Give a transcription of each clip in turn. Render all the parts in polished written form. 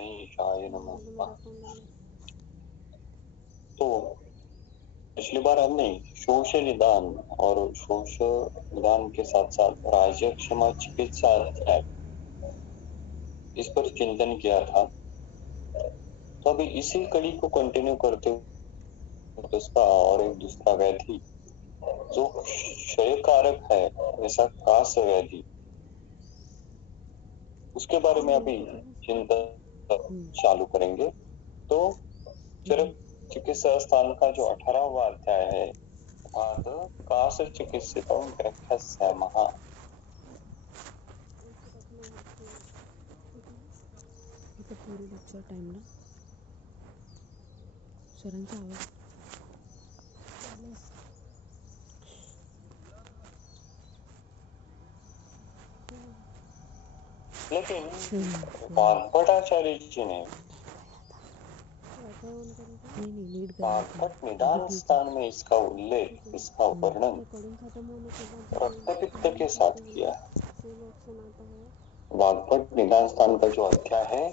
गणेशाय नमः। तो पिछली बार हमने शोष निदान और शोष निदान के साथ साथ राजक्षमा चिकित्सा अध्याय इस पर चिंतन किया था। तो अभी इसी कड़ी को कंटिन्यू करते हुए इसका और एक दूसरा व्याधि जो क्षय कारक है, ऐसा कास व्याधि, उसके बारे में अभी चिंतन चालू करेंगे। तो चरक चिकित्सा स्थान का जो 18वां अध्याय है, अर्थात कास चिकित्सितम व्याख्यास्यामः। पूरी लेक्चर टाइम ना सरांचा आवाज लेकिन वाग्भटाचार्य जी ने वाग्भट निदान स्थान में इसका उल्लेख, इसका वर्णन रक्तपित्त के साथ किया है। वाग्भट निदान स्थान का जो अध्याय है,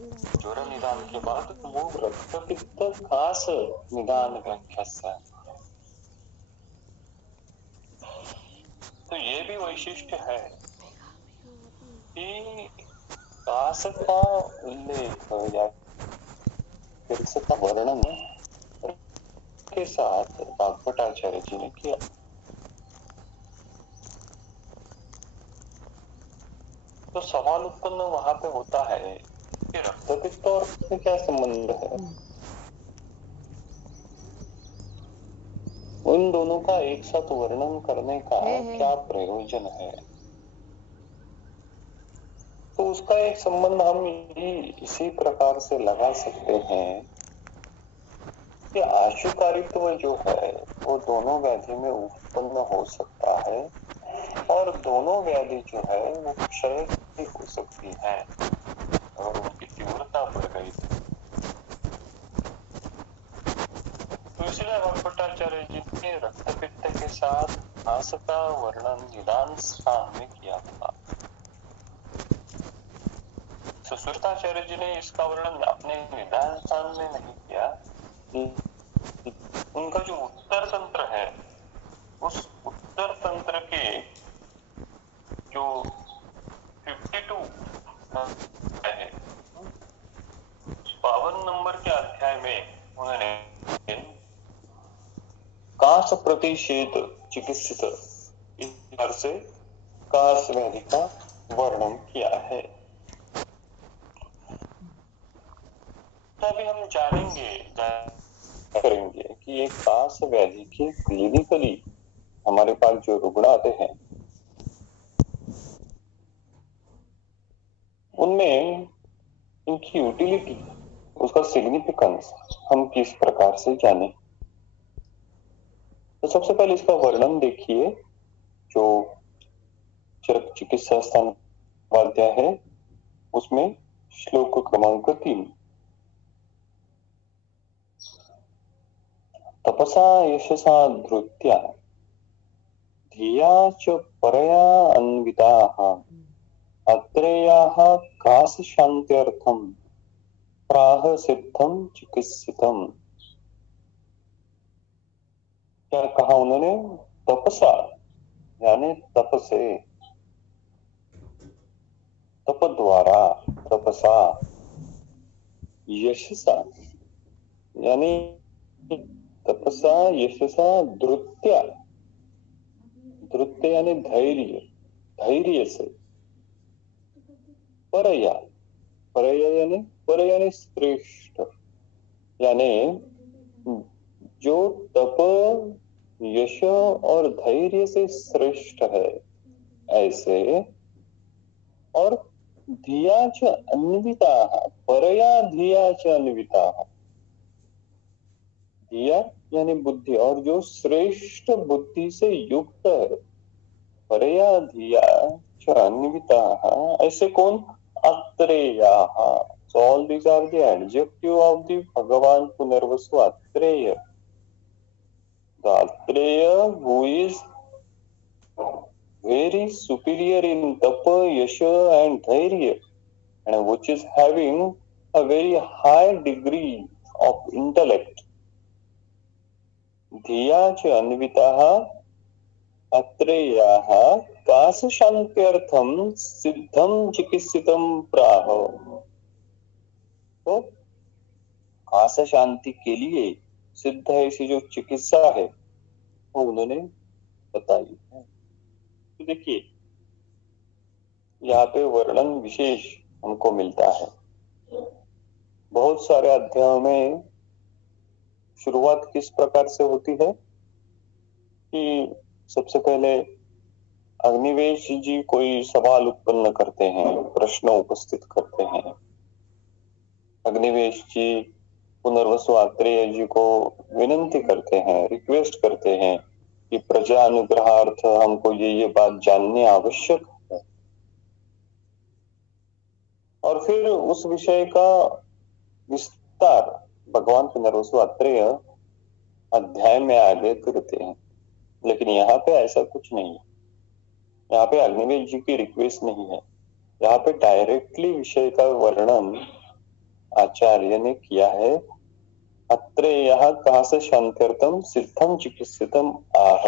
ज्वर निदान के बाद वो रक्तपित्त कास निदान व्याख्या। तो ये भी वैशिष्ट्य है कि कास का उल्लेख या फिर इसका वर्णन के साथ वाग्भटाचार्य जी ने किया। तो सवाल उत्पन्न वहां पे होता है कि रक्तपित्त और इससे क्या संबंध है? उन दोनों का एक साथ वर्णन करने का क्या प्रयोजन है? तो उसका एक संबंध हम इसी प्रकार से लगा सकते हैं कि आशुकारित्व जो है वो दोनों व्याधि में उत्पन्न हो सकता है और दोनों व्याधि जो है वो क्षय की हो सकती है और उनकी तीव्रता बढ़ गई थी। तो इसलिए वाग्भटाचार्य जी ने रक्तपित्त के साथ कास का वर्णन निदान स्थान में किया था। सुश्रुताचार्य जी ने इसका वर्णन अपने निदान स्थान में नहीं किया। उनका जो उत्तर तंत्र है, उस उत्तर तंत्र के जो 52 है, 52 नंबर के अध्याय में उन्होंने कास प्रतिषेध चिकित्सित इस प्रकार से कास व्याधि का वर्णन किया है। तो अभी हम करेंगे कि एक कास व्याधि की क्लिनिकली हमारे पास जो रुग्ण आते हैं उनमें इनकी यूटिलिटी, उसका सिग्निफिकेंस हम किस प्रकार से जाने। तो सबसे पहले इसका वर्णन देखिए जो चरक चिकित्सा स्थान अध्याय है उसमें श्लोक क्रमांक 3। तपसा यशसा धृत्या धिया च परया अन्विताः अत्रेयाः कास शान्त्यर्थं प्राह सिद्धं चिकित्सितम्। क्या कहा उन्होंने? तपसा यानी तप से, तप द्वारा, तपसा, यशसा यानी तपसा यशसा धृत्या, धृत्य यानी धैर्य, धैर्य से, परया, परया यानी श्रेष्ठ, यानी जो तप यश और धैर्य से श्रेष्ठ है ऐसे, और धिया च अन्विता, परया धिया च अन्विता, धिया यानी बुद्धि, और जो श्रेष्ठ बुद्धि से युक्त है, परया धिया च अन्विता, ऐसे कौन? अत्रेयाः। So all these are the adjective of the Bhagavan Punarvasu Atreya. The Atreya who is very superior in tapa, yasha and dhairya, and which is having a very high degree of intellect. धिया च अन्विताः अत्रेयाः काशशान्त्यर्थं सिद्धं चिकित्सितं प्राह। तो काश शांति के लिए सिद्ध ऐसी जो चिकित्सा है वो उन्होंने बताई है। तो देखिए यहाँ पे वर्णन विशेष हमको मिलता है। बहुत सारे अध्यायों में शुरुआत किस प्रकार से होती है कि सबसे पहले अग्निवेश जी कोई सवाल उत्पन्न करते हैं, प्रश्न उपस्थित करते हैं। अग्निवेश जी पुनर्वसु आत्रेय जी को विनंती करते हैं, रिक्वेस्ट करते हैं कि प्रजा अनुग्रहार्थ हमको ये बात जाननी आवश्यक है। और फिर उस विषय का विस्तार भगवान पुनर्वसु आत्रेय अध्याय में आगे करते हैं। लेकिन यहाँ पे ऐसा कुछ नहीं है। यहाँ पे अग्निवेश जी की रिक्वेस्ट नहीं है, यहाँ पे डायरेक्टली विषय का वर्णन आचार्य ने किया है। अत्रेयः काश शान्त्यर्थं सिद्धं चिकित्सितम् आह।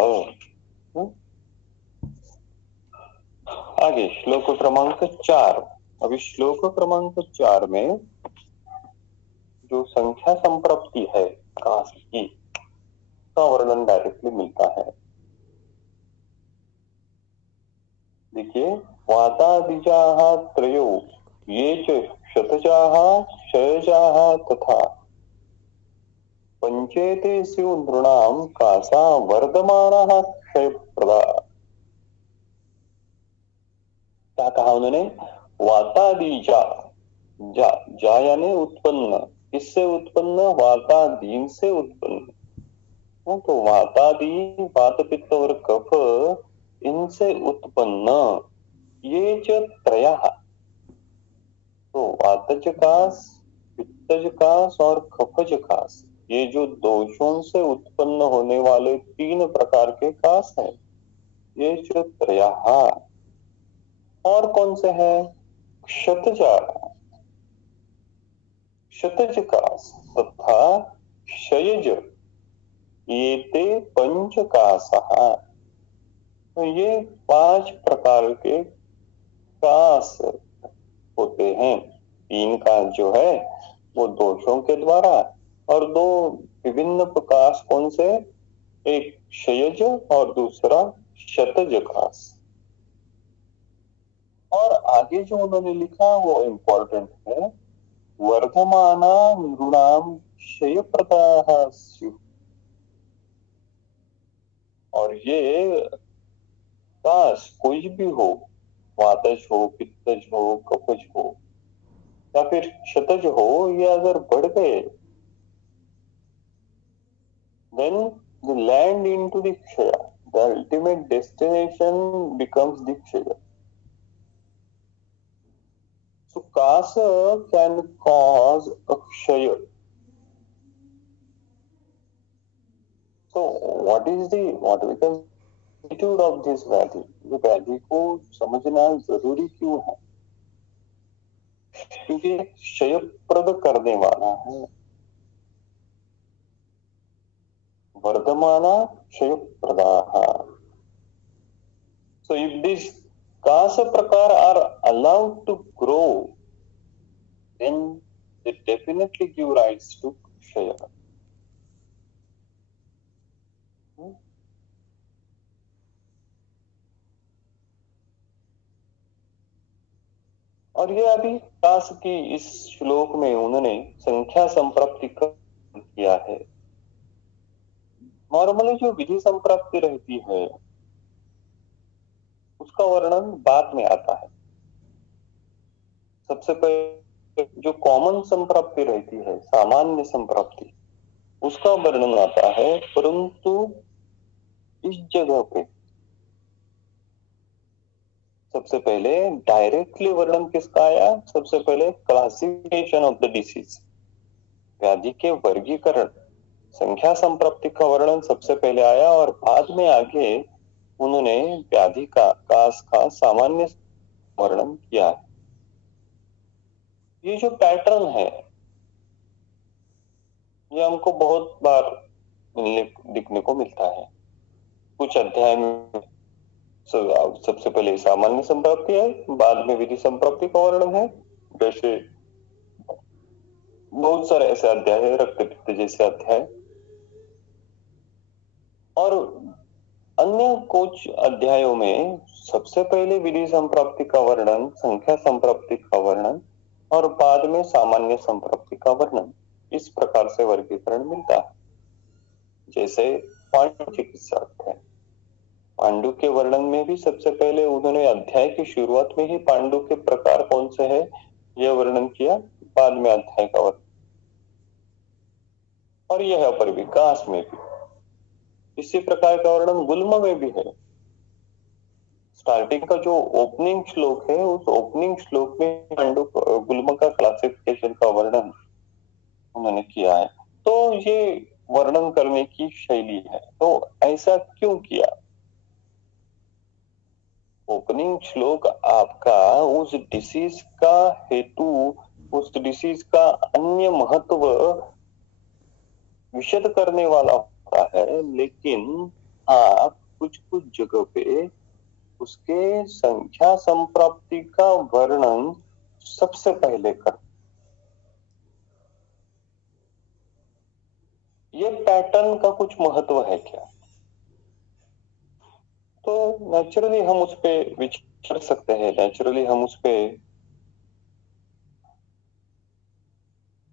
आगे श्लोक क्रमांक 4। अभी श्लोक क्रमांक 4 में जो संख्या संप्राप्ति है काश की का वर्णन डायरेक्टली मिलता है। देखिए, वातादिजाः त्रयो ये च शतजाः क्षयजाः तथा पंचेतेषु नृणां कासा वर्धमानः क्षयप्रदा। क्या कहा उन्होंने? वातादीजा, जा यानी उत्पन्न, किससे उत्पन्न? वातादीन से उत्पन्न। तो वातादि, वात पित्त और कफ, इनसे उत्पन्न ये जो त्रयः, तो वातजकास, पित्तजकास और कफजकास, ये जो दोषों से उत्पन्न होने वाले 3 प्रकार के कास हैं, ये जो त्रयः। और कौन से हैं? क्षतजा, क्षतजकास तथा क्षयज, ये ते पंचकासः। तो ये 5 प्रकार के कास होते हैं। 3 कास जो है वो दोषों के द्वारा, और 2 विभिन्न प्रकाश कौन से? एक क्षयज और दूसरा क्षतजकास। और आगे जो उन्होंने लिखा वो इम्पोर्टेंट है, वर्धमाना नृणाम क्षयप्रदाः स्युः। और ये काश कोई भी हो, वातज हो, पित्तज हो, कफज हो या फिर क्षतज हो, ये अगर बढ़ गए then the land into the kshaya, the ultimate destination becomes the kshaya. So kasa can cause a kshaya. So what we can attitude of this व्याधि? ये व्याधि को समझना जरूरी क्यों है? क्योंकि क्षयप्रद करने वाला है। वर्धमाना क्षयप्रदाः। So if these kasa prakar are allowed to grow, then they definitely give rise to kshaya. और ये अभी कास की इस श्लोक में उन्होंने संख्या संप्राप्ति का किया है। नॉर्मली जो विधि संप्राप्ति रहती है उसका वर्णन बाद में आता है। सबसे पहले जो कॉमन संप्राप्ति रहती है, सामान्य संप्राप्ति, उसका वर्णन आता है। परंतु इस जगह पे सबसे पहले डायरेक्टली वर्णन किसका आया? सबसे पहले क्लासिफिकेशन ऑफ द डिसीज, व्याधि के वर्गीकरण, संख्या संप्राप्ति का वर्णन सबसे पहले आया और बाद में आगे उन्होंने व्याधि का कास का सामान्य वर्णन किया है। ये जो पैटर्न है ये हमको बहुत बार मिलने दिखने को मिलता है। कुछ अध्याय में सबसे पहले सामान्य संप्राप्ति है, बाद में विधि संप्राप्ति का वर्णन है। जैसे बहुत सारे ऐसे अध्याय है, रक्त पित्त जैसे अध्याय। और अन्य कुछ अध्यायों में सबसे पहले विधि संप्राप्ति का वर्णन, संख्या संप्राप्ति का वर्णन और बाद में सामान्य संप्राप्ति का वर्णन, इस प्रकार से वर्गीकरण मिलता है। जैसे पांडु चिकित्सा अध्याय, पांडु के वर्णन में भी सबसे पहले उन्होंने अध्याय की शुरुआत में ही पांडु के प्रकार कौन से है यह वर्णन किया, बाद में अध्याय का वर्णन। और यह पर विकास में भी इसी प्रकार का वर्णन गुल्म में भी है। स्टार्टिंग का जो ओपनिंग श्लोक है उस ओपनिंग श्लोक में पांडु गुल्म का क्लासिफिकेशन का वर्णन उन्होंने किया है। तो ये वर्णन करने की शैली है। तो ऐसा क्यों किया? ओपनिंग श्लोक आपका उस डिसीज का हेतु, उस डिसीज का अन्य महत्व विशद करने वाला होता है, लेकिन आप कुछ कुछ जगह पे उसके संख्या संप्राप्ति का वर्णन सबसे पहले कर। ये पैटर्न का कुछ महत्व है क्या? तो नेचुरली हम उस पे विचार सकते हैं, नेचुरली हम उस पे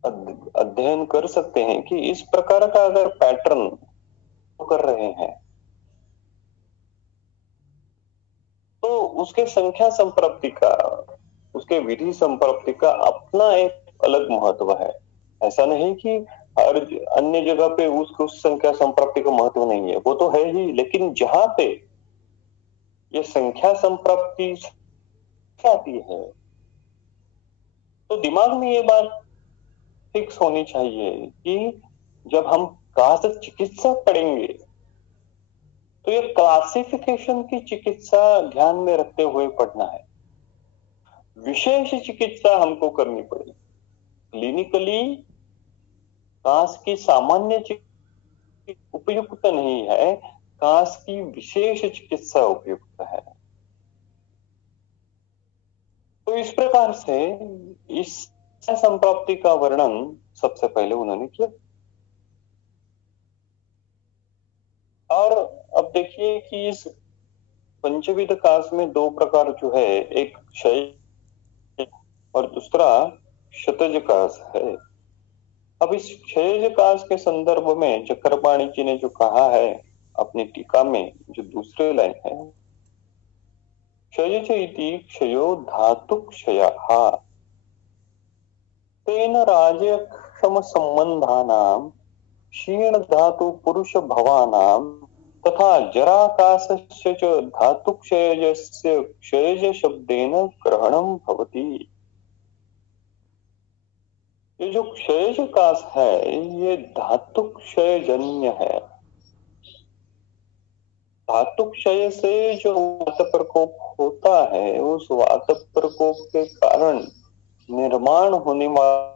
अध्ययन कर सकते हैं कि इस प्रकार का अगर पैटर्न कर रहे हैं तो उसके संख्या संप्राप्ति का, उसके विधि संप्राप्ति का अपना एक अलग महत्व है। ऐसा नहीं कि हर अन्य जगह पे उसको उस संख्या संप्राप्ति का महत्व नहीं है, वो तो है ही, लेकिन जहां पे ये संख्या संप्राप्ति आती है तो दिमाग में ये बात फिक्स होनी चाहिए कि जब हम कास्ट चिकित्सा पढ़ेंगे तो ये क्लासिफिकेशन की चिकित्सा ध्यान में रखते हुए पढ़ना है। विशेष चिकित्सा हमको करनी पड़ेगी। क्लिनिकली कास्ट की सामान्य चिकित्सा उपयुक्त नहीं है, कास्ट की विशेष चिकित्सा उपयुक्त है। तो इस प्रकार से इस संप्राप्ति का वर्णन सबसे पहले उन्होंने किया। और अब देखिए कि इस पंचविध काश में दो प्रकार जो है, एक क्षय और दूसरा शतज काश है। अब इस क्षयज काश के संदर्भ में चक्रपाणी जी ने जो कहा है अपनी टीका में, जो दूसरे लाइन है, क्षयज इति क्षयो धातु क्षयः तेन राजक्षम संबंधानां क्षीण धातु पुरुष भवानां तथा जराकाशस्य च धातु क्षयजस्य क्षयज शब्देन ग्रहणं भवति। ये जो क्षयज काश है ये धातु क्षय जन्य है। धातु क्षय से जो वात प्रकोप होता है उस वात प्रकोप के कारण निर्माण होने वाला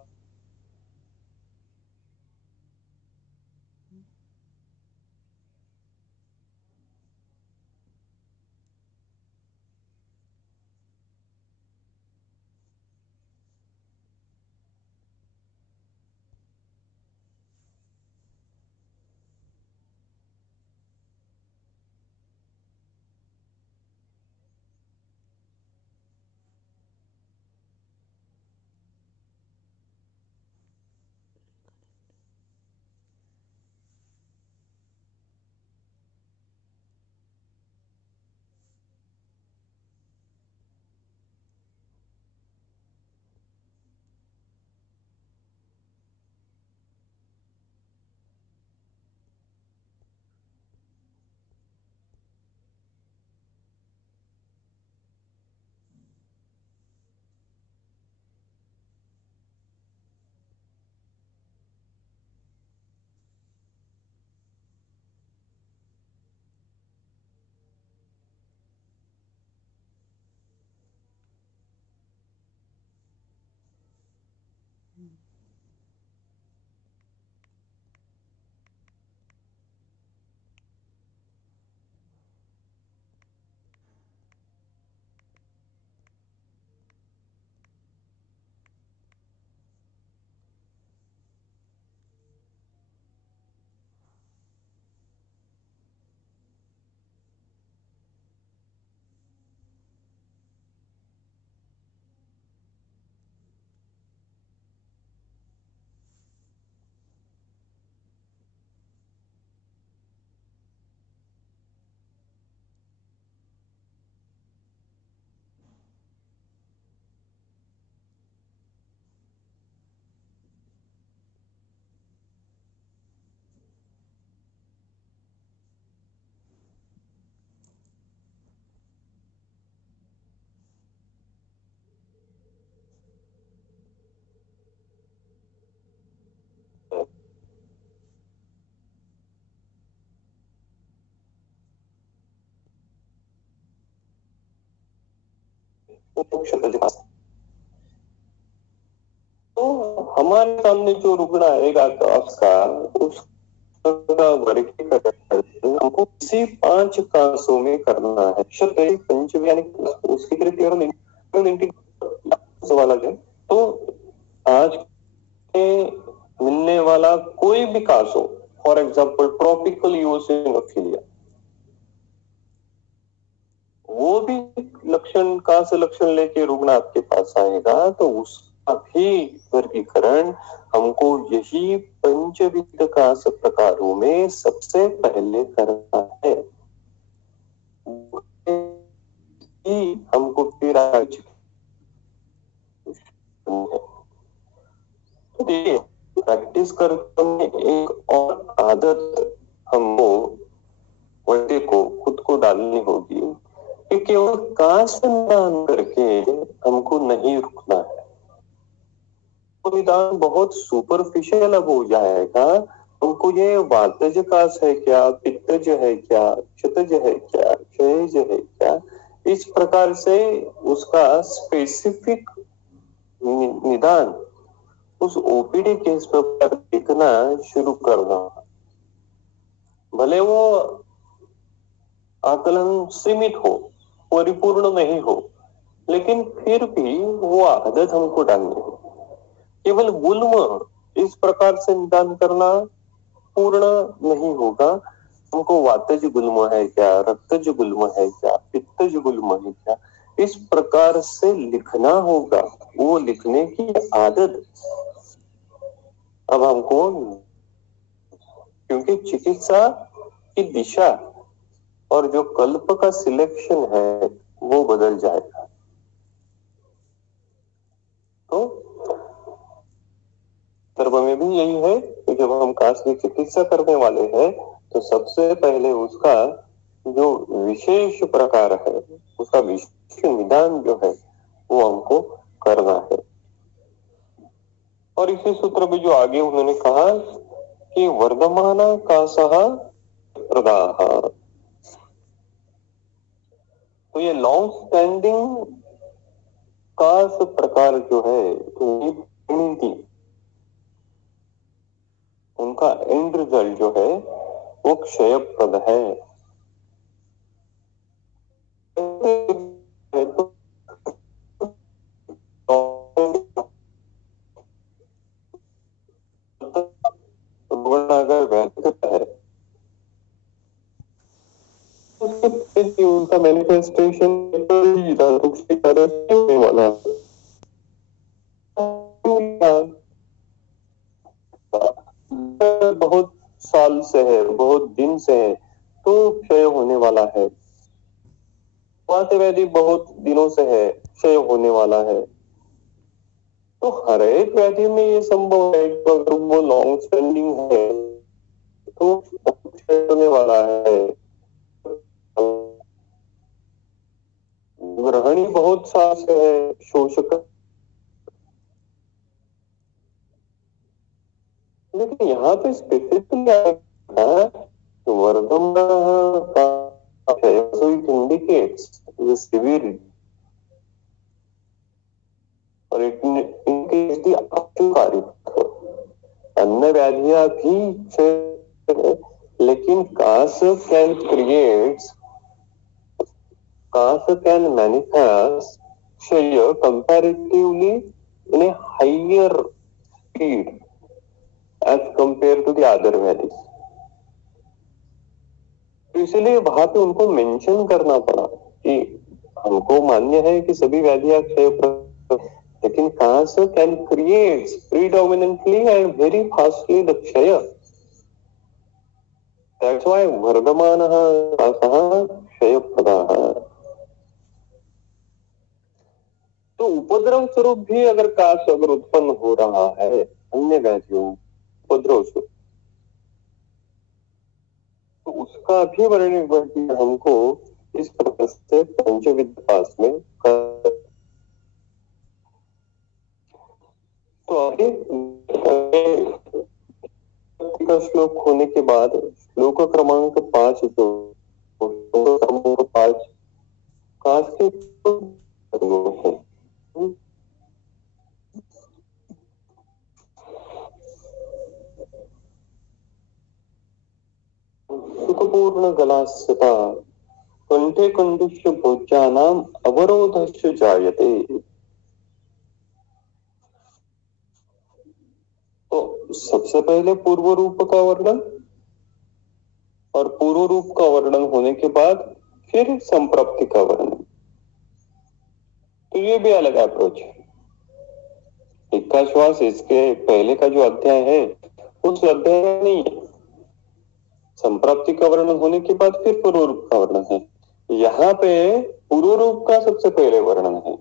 वो क्षतज कास। तो हमारे सामने जो रुग्ण आएगा कास का, उसका वर्गीकरण करके हमको इसी 5 कासों में करना है। क्षतज पंचम यानी उसकी कृति और सवाल है। तो आज के मिलने वाला कोई भी कास हो, फॉर एग्जाम्पल ट्रॉपिकल यूसिनोफिलिया, वो भी लक्षण कास लक्षण लेके रुग्ण आपके पास आएगा, तो उसका भी वर्गीकरण हमको यही पंचविध कास प्रकारों में सबसे पहले करना है। हमको फिर आज प्रैक्टिस करते एक और आदत हमको वैसे को खुद को डालनी होगी कि केवल कास निदान करके हमको नहीं रुकना है। तो निदान बहुत सुपरफिशियल अब हो जाएगा। हमको ये वातज कास है क्या, पित्तज है क्या, क्षतज है क्या, क्षयज है क्या, इस प्रकार से उसका स्पेसिफिक निदान उस ओपीडी केस पर देखना शुरू करना। भले वो आकलन सीमित हो, परिपूर्ण नहीं हो, लेकिन फिर भी वो आदत हमको डालनी हो। केवल गुल्म इस प्रकार से निदान करना पूर्ण नहीं होगा। हमको वातज गुल्म है क्या, रक्तज गुल्म है क्या, पित्तज गुल्म है क्या, इस प्रकार से लिखना होगा। वो लिखने की आदत अब हमको, क्योंकि चिकित्सा की दिशा और जो कल्प का सिलेक्शन है वो बदल जाएगा। तो सर्व में भी यही है कि जब हम कास की चिकित्सा करने वाले हैं तो सबसे पहले उसका जो विशेष प्रकार है, उसका विशेष निदान जो है वो हमको करना है। और इसी सूत्र में जो आगे उन्होंने कहा कि वर्धमान कासः प्रदाह, तो ये लॉन्ग स्टैंडिंग कास प्रकार जो है तो उनका एंड रिजल्ट जो है वो क्षयप्रद है। अगर व्यक्त है उनका मैनिफेस्टेशन होने वाला बहुत साल से है, बहुत दिन से है, तो क्षय होने वाला है। व्याधि बहुत दिनों से है, क्षय होने वाला है। तो हर एक व्याधि में ये संभव है कि अगर वो लॉन्ग स्टैंडिंग है तो क्षय होने वाला है। ग्रहणी बहुत साल से है, शोषक, लेकिन यहाँ पे स्पेसिफिकली वर्धमान so it indicates the severity और it indicates the अक्षयकारिता। अन्य व्याधियां भी है, लेकिन कास can manifest क्षय comparatively in a higher speed as compared to the other values। तो इसलिए वहां पे उनको मेंशन करना पड़ा कि हमको मान्य है कि सभी व्याधियां क्षय, लेकिन कास can create predominantly and very fastly the क्षय। दैट्स व्हाई वर्धमानः कासः क्षयप्रदः। तो उपद्रव स्वरूप भी अगर कास अगर उत्पन्न हो रहा है अन्य व्याधियों उपद्रव स्वरूप, तो उसका भी वर्णन हमको इस प्रकार से पंचविध कास में कर। तो आगे का श्लोक होने के बाद श्लोक क्रमांक 5 जो श्लोक क्रमांक 5 कास के शुकपूर्ण गलास्यता कंठे कंडुष्य भोज्यानाम अवरोधस्य जायते। तो सबसे पहले पूर्व रूप का वर्णन, और पूर्व रूप का वर्णन होने के बाद फिर संप्राप्ति का वर्णन। तो ये भी अलग अप्रोच है। टिक्का श्वास इसके पहले का जो अध्याय है उस अध्याय में नहीं है। संप्राप्ति का वर्णन होने के बाद फिर पूर्व रूप का वर्णन है। यहाँ पे पूर्व रूप का सबसे पहले वर्णन है।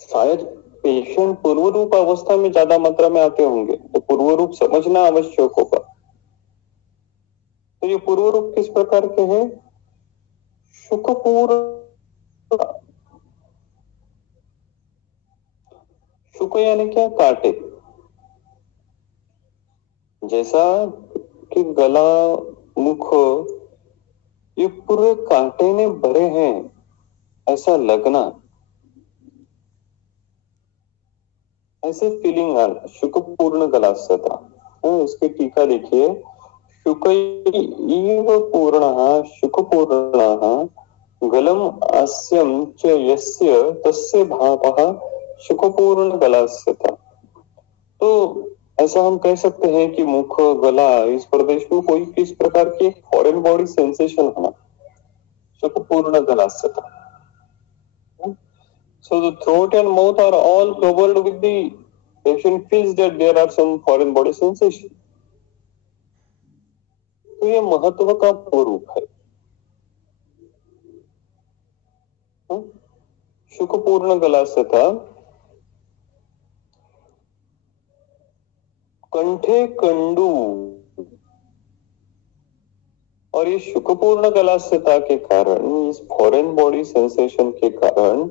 शायद पेशेंट पूर्व रूप अवस्था में ज्यादा मात्रा में आते होंगे, तो पूर्व रूप समझना आवश्यक होगा। तो ये पूर्व रूप किस प्रकार के हैं? शुकपूर्ण। शुक यानी क्या? कांटे। जैसा कि गला, मुख ये पूरे कांटे ने भरे हैं ऐसा लगना, ऐसे फीलिंग आना, शुकपूर्ण गलास्यता। इसकी टीका देखिए, शुकैव पूर्णः शुकपूर्णः गलम आस्यम च यस्य तस्य भावः शुकपूर्ण गलास्यता। तो ऐसा हम कह सकते हैं कि मुख, गला, इस प्रदेश में कोई किस प्रकार की फॉरेन बॉडी सेंसेशन होना, शुकपूर्ण गलास्यता। So the throat and mouth are all covered with the patient feels that there are some foreign body sensation. तो ये महत्व का स्वरूप है। शुकपूर्ण गलास्यता कंठे कंडू, और ये शुकपूर्ण गलास्यता के कारण, इस फॉरेन बॉडी सेंसेशन के कारण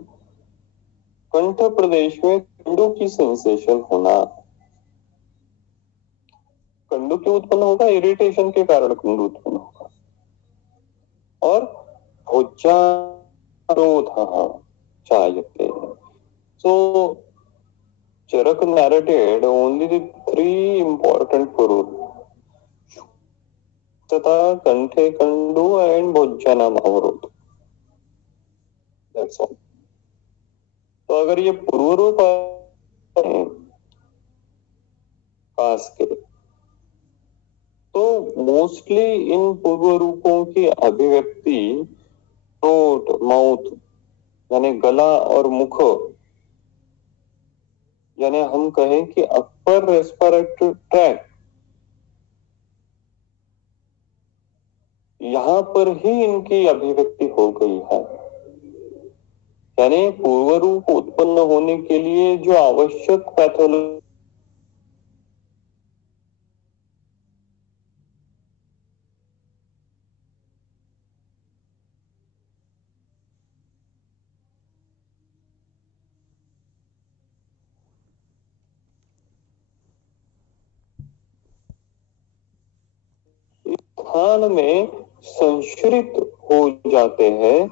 कंठ प्रदेश में कंडू की सेंसेशन होना। कंडू क्यों उत्पन्न होगा? इरिटेशन के कारण कंडू उत्पन्न होगा। और भोज्यारोधः जायते। So Charak narrated only the three important purus, तथा कंठे कंडू and भोज्यानाम अवरोध। That's all. तो अगर ये पूर्व रूप पास के, तो मोस्टली इन पूर्व रूपों की अभिव्यक्ति थ्रोट, माउथ यानी गला और मुख, यानी हम कहें कि अपर रेस्पिरेटरी ट्रैक्ट, यहाँ पर ही इनकी अभिव्यक्ति हो गई है। यानी पूर्व रूप उत्पन्न होने के लिए जो आवश्यक पैथोलॉजी स्थान में संश्रित हो जाते हैं,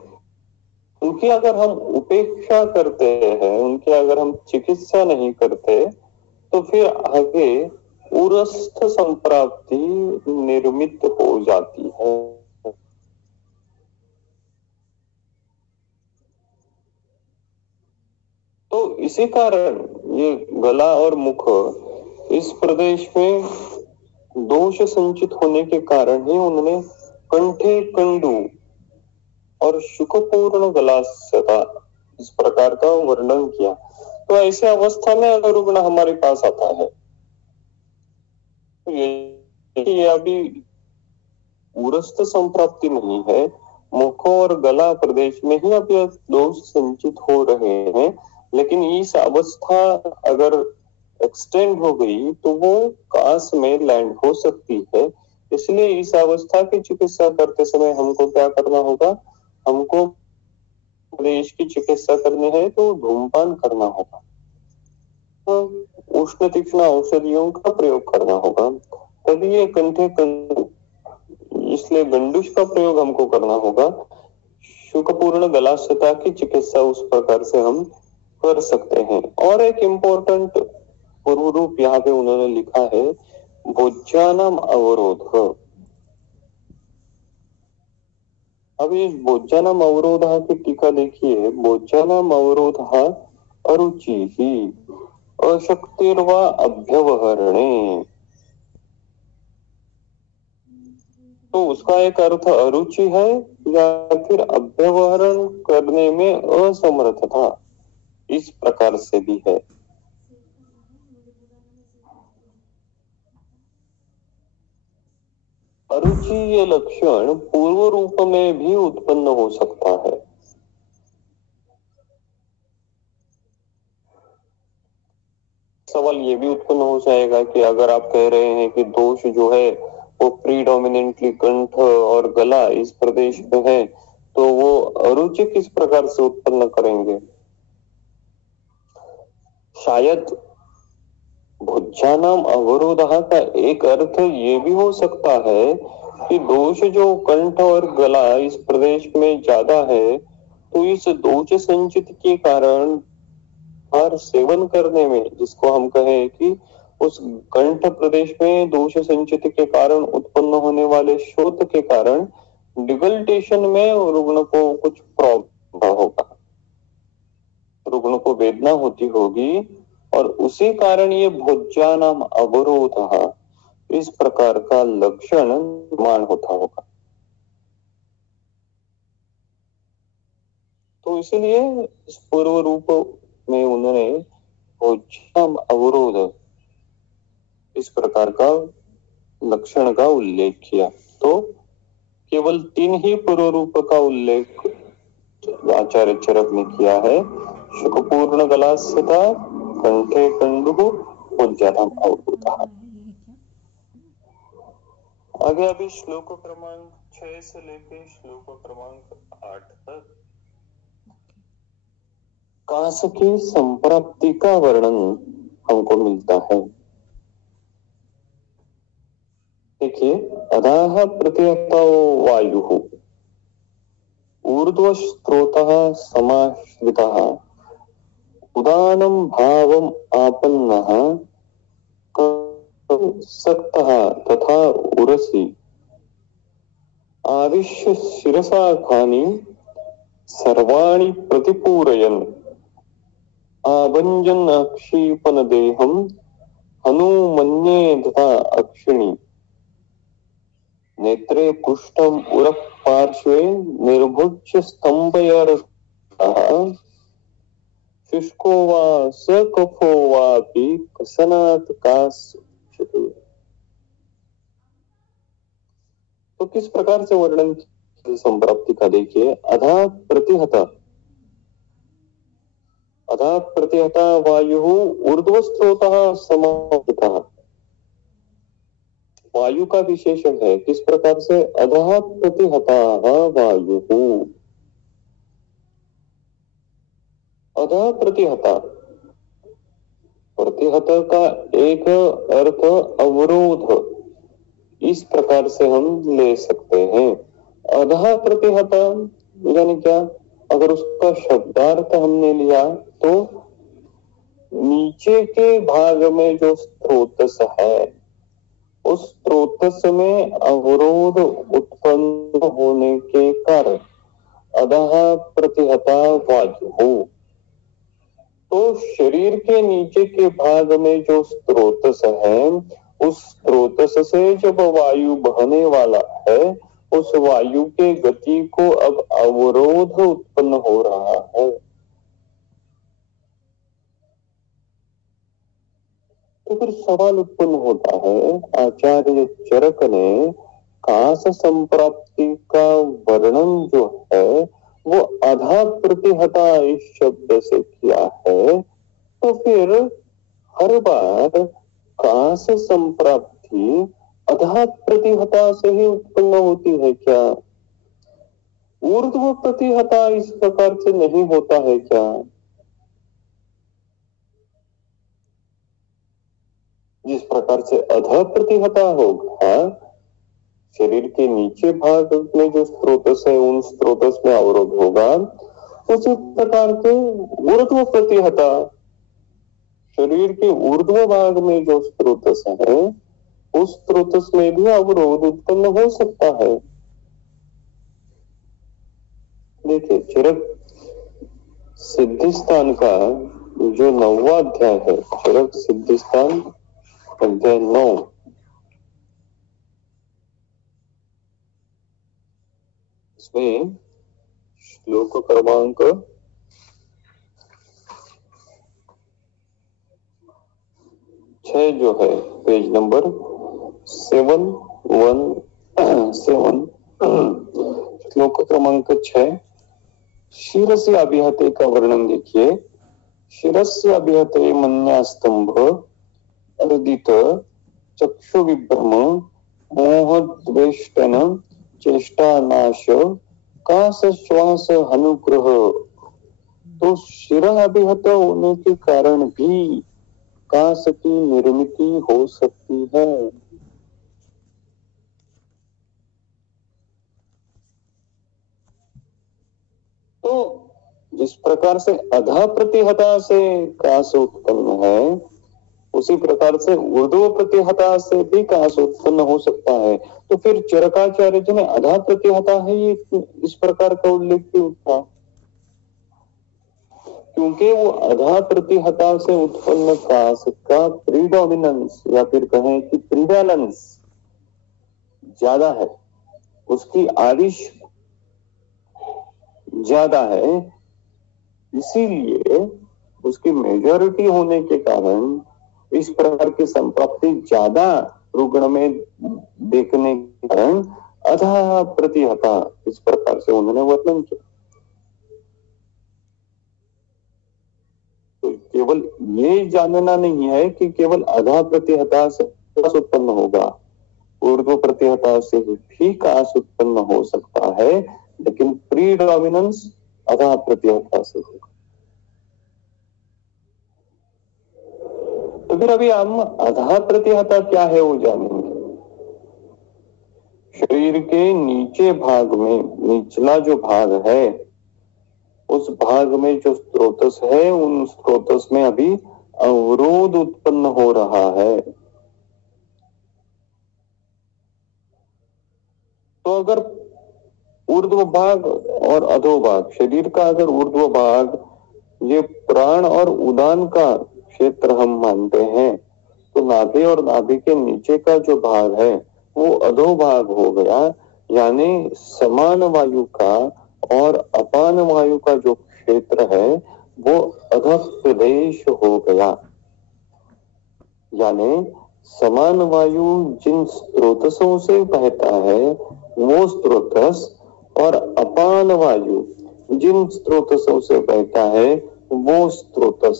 उनकी अगर हम उपेक्षा करते हैं, उनकी अगर हम चिकित्सा नहीं करते, तो फिर आगे उरस्थ संप्राप्ति निर्मित हो जाती है। तो इसी कारण ये गला और मुख इस प्रदेश में दोष संचित होने के कारण ही उन्होंने कंठे कंडू और शुकपूर्ण गलास्यता इस प्रकार का वर्णन किया। तो ऐसे अवस्था में अगर रुग्ण हमारे पास आता है, तो ये अभी उरस्थ संप्राप्ति नहीं है, मुख और गला प्रदेश में ही अभी दोष संचित हो रहे हैं, लेकिन इस अवस्था अगर एक्सटेंड हो गई तो वो कास में लैंड हो सकती है। इसलिए इस अवस्था की चिकित्सा करते समय हमको क्या करना होगा? हमको प्रदेश की चिकित्सा करनी है तो धूमपान करना होगा, तो उष्ण तीक्ष्ण औषधियों का प्रयोग करना होगा, तभी ये कंठे कंडू, इसलिए गंडूश का प्रयोग हमको करना होगा। शुकपूर्ण गलास्यता की चिकित्सा उस प्रकार से हम कर सकते हैं। और एक इम्पोर्टेंट पूर्व रूप यहाँ पे उन्होंने लिखा है भोज्यानाम अवरोध। अब इस भोज्यानाम अवरोध की टीका देखिए। भोज्यानाम अवरोध अरुचि ही अशक्तिर्वा अभ्यवहरणे। तो उसका एक अर्थ अरुचि है या फिर अभ्यवहरण करने में असमर्थता, इस प्रकार से भी है। अरुचि ये लक्षण पूर्व रूप में भी उत्पन्न हो सकता है। सवाल ये भी उत्पन्न हो जाएगा कि अगर आप कह रहे हैं कि दोष जो है वो प्रीडोमिनेंटली कंठ और गला इस प्रदेश में है, तो वो अरुचि किस प्रकार से उत्पन्न करेंगे? शायद भुज्यानाम अवरोधः का एक अर्थ ये भी हो सकता है कि दोष जो कंठ और गला इस प्रदेश में ज्यादा है, तो इस दोष संचित के कारण हर सेवन करने में, जिसको हम कहें कि उस कंठ प्रदेश में दोष संचित के कारण उत्पन्न होने वाले शोथ के कारण डिगल्टेशन में रुग्ण को कुछ प्रॉब्लम होगा, रुग्ण को वेदना होती होगी, और उसी कारण ये भोज्यानाम अवरोध इस प्रकार का लक्षण निर्माण होता होगा। तो इसलिए इस पूर्व रूप में उन्होंने भोज्यानाम अवरोध इस प्रकार का लक्षण का उल्लेख किया। तो केवल 3 ही पूर्व रूप का उल्लेख आचार्य चरक ने किया है। शुकपूर्ण गलास्यता, कंठे कंडुः, भोज्यानाम अवरोधः। आगे अभी श्लोक क्रमांक 6 से लेके श्लोक क्रमांक 8 तक कास की संप्राप्ति का वर्णन हमको मिलता है। देखिए, अधः प्रत्यतो वायुः ऊर्ध्वस्त्रोतः समाश्रितः उदानं भावम् आपन्नः सक्तः तथा उरसि आविश्य शिरसा खानि सर्वाणि प्रतिपूरयन् आभञ्जन् अक्षिपन देहम् हनुमन्ये तथा अक्षिणी नेत्रे पुष्टम उरः पार्श्वे निर्भुज्य स्तंभयरः शुष्को वा सकफो वापि कसनात् कास्यते। तो किस प्रकार से वर्णन संप्राप्ति का देखिए। अधा प्रतिहता वायुः ऊर्ध्वस्थ्रोतः समाहितः। वायु का विशेषण है किस प्रकार से, अधः प्रतिहता वायुः। अधः प्रतिहता, प्रतिहत का एक अर्थ अवरोध, इस प्रकार से हम ले सकते हैं। अधः प्रतिहता यानी क्या? अगर उसका शब्दार्थ हमने लिया तो नीचे के भाग में जो स्त्रोतस है, उस स्त्रोतस में अवरोध उत्पन्न होने के कारण अधः प्रतिहता वायुः। तो शरीर के नीचे के भाग में जो स्त्रोतस है, उस स्त्रोतस से जब वायु बहने वाला है, उस वायु के गति को अब अवरोध उत्पन्न हो रहा है। तो फिर सवाल उत्पन्न होता है, आचार्य चरक ने कास संप्राप्ति का वर्णन जो है वो अधा प्रतिहता इस शब्द से किया है, तो फिर हर बार कास संप्राप्ति अधा प्रतिहता से ही उत्पन्न होती है क्या? ऊर्ध्व प्रतिहता इस प्रकार से नहीं होता है क्या? जिस प्रकार से अधः प्रतिहता होगा, शरीर के नीचे भाग में जो स्त्रोतस है उन स्त्रोतस में अवरोध होगा, उसी प्रकार के ऊर्ध्व प्रतिहता, शरीर के ऊर्ध्व भाग में जो स्त्रोतस है उस स्रोतस में भी अवरोध उत्पन्न हो सकता है। देखिए, चरक सिद्धिस्थान का जो 9वां अध्याय है, चरक सिद्धिस्थान अध्याय 9, इसमें श्लोक क्रमांक 6 जो है, पेज नंबर 717, श्लोक क्रमांक 6, शिरस्य अभिहते का वर्णन देखिए। शिरस्य अभिहते मन्यास्तंभ अर्दित चक्षु विभ्रम मोहद्वेष्टन चेष्टानाश कास श्वास अनुग्रह। तो शिर अभिहत होने के कारण भी कास की निर्मिति हो सकती है। तो जिस प्रकार से अधा प्रतिहता से कास उत्पन्न है, उसी प्रकार से ऊर्ध्व प्रतिहता से भी कास उत्पन्न हो सकता है। तो फिर चरकाचार्य जी ने अधा प्रतिहता है ये इस प्रकार का उल्लेख क्यों था? क्योंकि वो अधा प्रतिहता से उत्पन्न कास का प्रीडोमिनेंस या फिर कहें कि प्रीवैलेंस ज्यादा है, उसकी आदिश ज्यादा है, इसीलिए उसकी मेजॉरिटी होने के कारण इस प्रकार की संप्राप्ति ज्यादा रुग्ण में देखने के कारण अधा प्रतिहता इस प्रकार से उन्होंने वर्णन किया। तो केवल ये जानना नहीं है कि केवल अधा प्रतिहता से कास उत्पन्न होगा, ऊर्ध्व प्रतिहता से भी कास उत्पन्न हो सकता है, लेकिन प्रीडोमिनेंस अधा प्रतिहता से होगा। तो फिर अभी हम अधा प्रतिहता क्या है वो जानेंगे। शरीर के नीचे भाग में, निचला जो भाग है, उस भाग में जो स्रोतस है, उन स्रोतस में अभी अवरोध उत्पन्न हो रहा है। तो अगर ऊर्ध्व भाग और अधो भाग, शरीर का अगर ऊर्ध्व भाग ये प्राण और उदान का क्षेत्र हम मानते हैं, तो नाभि और नाभि के नीचे का जो भाग है वो अधो भाग हो गया, यानी समान वायु का और अपान वायु का जो क्षेत्र है वो अधः प्रदेश हो गया। यानी समान वायु जिन स्रोतसों से बहता है वो स्रोतस, और अपान वायु जिन स्रोतसों से बहता है वो स्रोतस,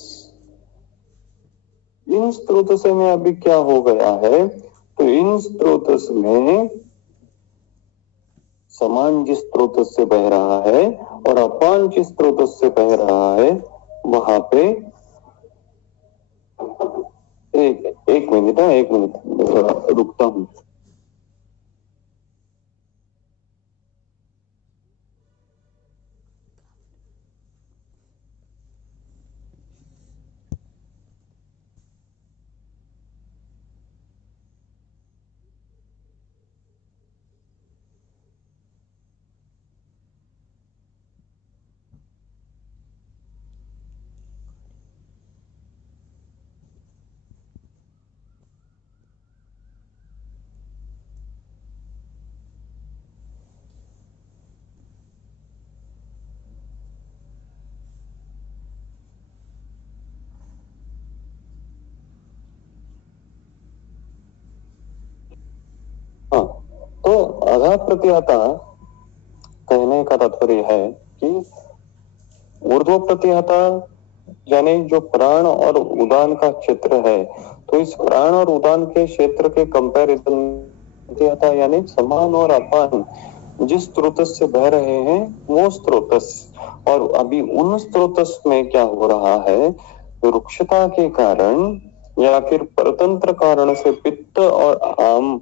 इन स्रोतस में अभी क्या हो गया है? तो इन स्रोतस में समान जिस स्रोतस से बह रहा है और अपान जिस स्रोतस से बह रहा है, वहां पे एक मिनट मैं थोड़ा रुकता हूं। हाँ, तो अधा प्रतिहता कहने का तात्पर्य है कि ऊर्ध्व प्रतिहता यानी जो प्राण और उदान का क्षेत्र है, तो इस प्राण और उदान के क्षेत्र के कंपैरिजन प्रतिहता यानी समान और अपान जिस स्रोतस से बह रहे हैं वो स्रोतस, और अभी उन स्रोतस में क्या हो रहा है, रुक्षता के कारण या फिर परतंत्र कारण से पित्त और आम,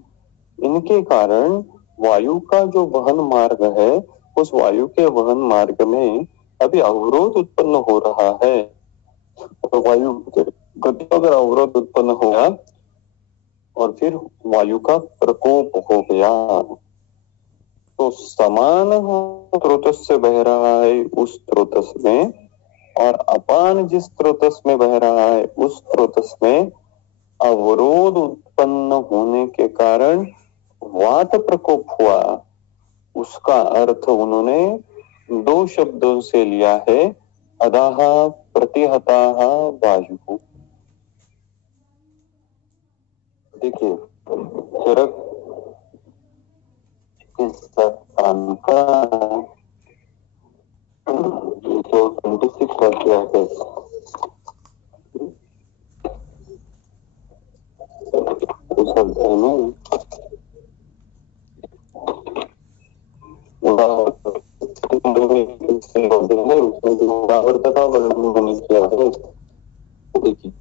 इनके कारण वायु का जो वहन मार्ग है, उस वायु के वहन मार्ग में अभी अवरोध उत्पन्न हो रहा है। तो वायु गति अगर अवरोध उत्पन्न होगा और फिर वायु का प्रकोप हो गया। तो समान स्रोत से बह रहा है उस स्रोत में, और अपान जिस स्रोत में बह रहा है उस स्रोत में अवरोध उत्पन्न होने के कारण वात प्रकोप हुआ। उसका अर्थ उन्होंने दो शब्दों से लिया है, अदाह प्रतिहताः वायु। देखिए, चरक चिकित्सा का जो 26 अध्याय है, उस अध्याय में उसमें जो उदावर्तता वर्णन उन्होंने किया है, देखिए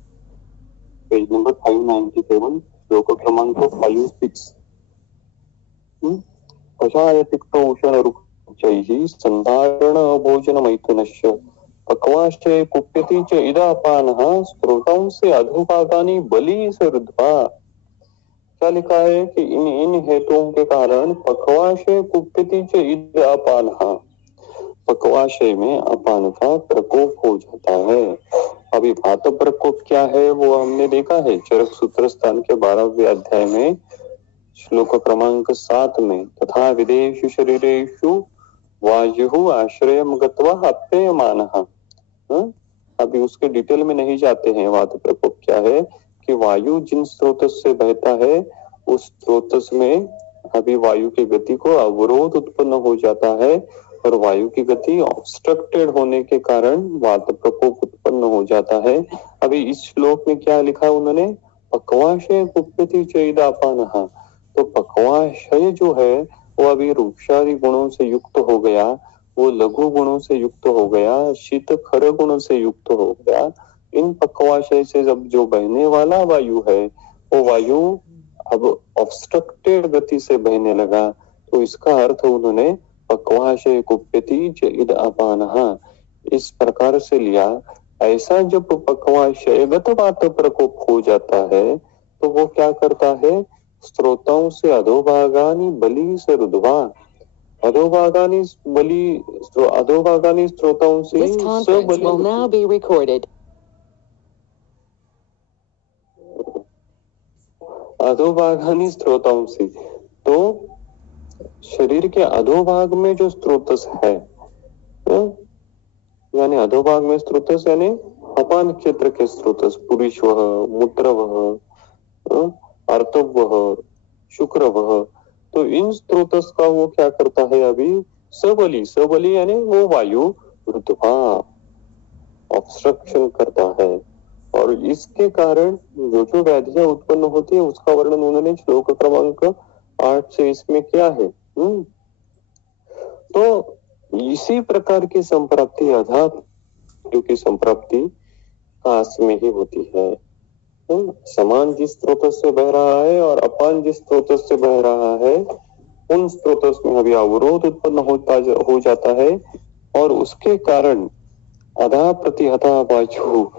पेज नंबर 597, श्लोक क्रमांक 56। कषायतिक्तौषधरुक्चैः सन्धारण भोजनमैथुनश्च पक्वाश्चये कुप्यति च इदापानः स्रोतांसि अधोभागानि बलिसरुद्ध्वा। क्या लिखा है कि इन हेतुओं के कारण पक्वाशय कुप्यति च इदापानः, पक्वाशय में अपान का प्रकोप हो जाता है। अभी वात प्रकोप क्या है वो हमने देखा है चरक सूत्र स्थान के 12वें अध्याय में श्लोक क्रमांक 7 में, तथा विदेशु शरीरेषु वायु आश्रयम गत्वा अप्ययमानः। अभी उसके डिटेल में नहीं जाते हैं। वात प्रकोप क्या है कि वायु जिन स्रोत से बहता है उस स्रोत में अभी वायु की गति को अवरोध उत्पन्न हो जाता है, और वायु की गति ऑब्स्ट्रक्टेड होने के कारण वात प्रकोप उत्पन्न हो जाता है। अभी इस श्लोक में क्या लिखा उन्होंने, पक्वाशय कुप्यति च इदापानः। तो पक्वाशय जो है वो अभी रूक्षादि गुणों से युक्त हो गया, वो लघु गुणों से युक्त हो गया, शीत खर गुणों से युक्त हो गया। इन पक्वाशय से जब जो बहने वाला वायु है वो वायु अब ऑब्स्ट्रक्टेड गति से बहने लगा, तो इसका अर्थ उन्होंने पक्वाशय कुप्यति च इदापानः इस प्रकार से लिया। ऐसा जब पक्वाशयगत वात प्रकोप हो जाता है तो वो क्या करता है, स्रोतों से अधोभागानि बलि से रुद्ध्वा, अधोभागानि स्रोतों से अधोभागानि स्रोतों से, तो शरीर के अधोभाग में जो स्रोतस है, यानी अधोभाग में स्रोतस यानी अपान क्षेत्र के स्रोतस, पुरुषवः, मूत्रवः, अर्तवः, शुक्रवः, तो इन स्रोतस का वो क्या करता है अभी सबली, सबली यानी वो वायु रुद्ध्वा ऑब्स्ट्रक्शन करता है, और इसके कारण जो जो व्याधियां उत्पन्न होती है उसका वर्णन उन्होंने श्लोक क्रमांक 8 से इसमें किया है। तो इसी प्रकार की संप्राप्ति अर्थात की संप्राप्ति काश में ही होती है। समान जिस स्रोत से बह रहा है और अपान जिस स्रोत से बह रहा है उन स्रोत में अभी अवरोध उत्पन्न हो जाता है, और उसके कारण अधा प्रतिहता वायु,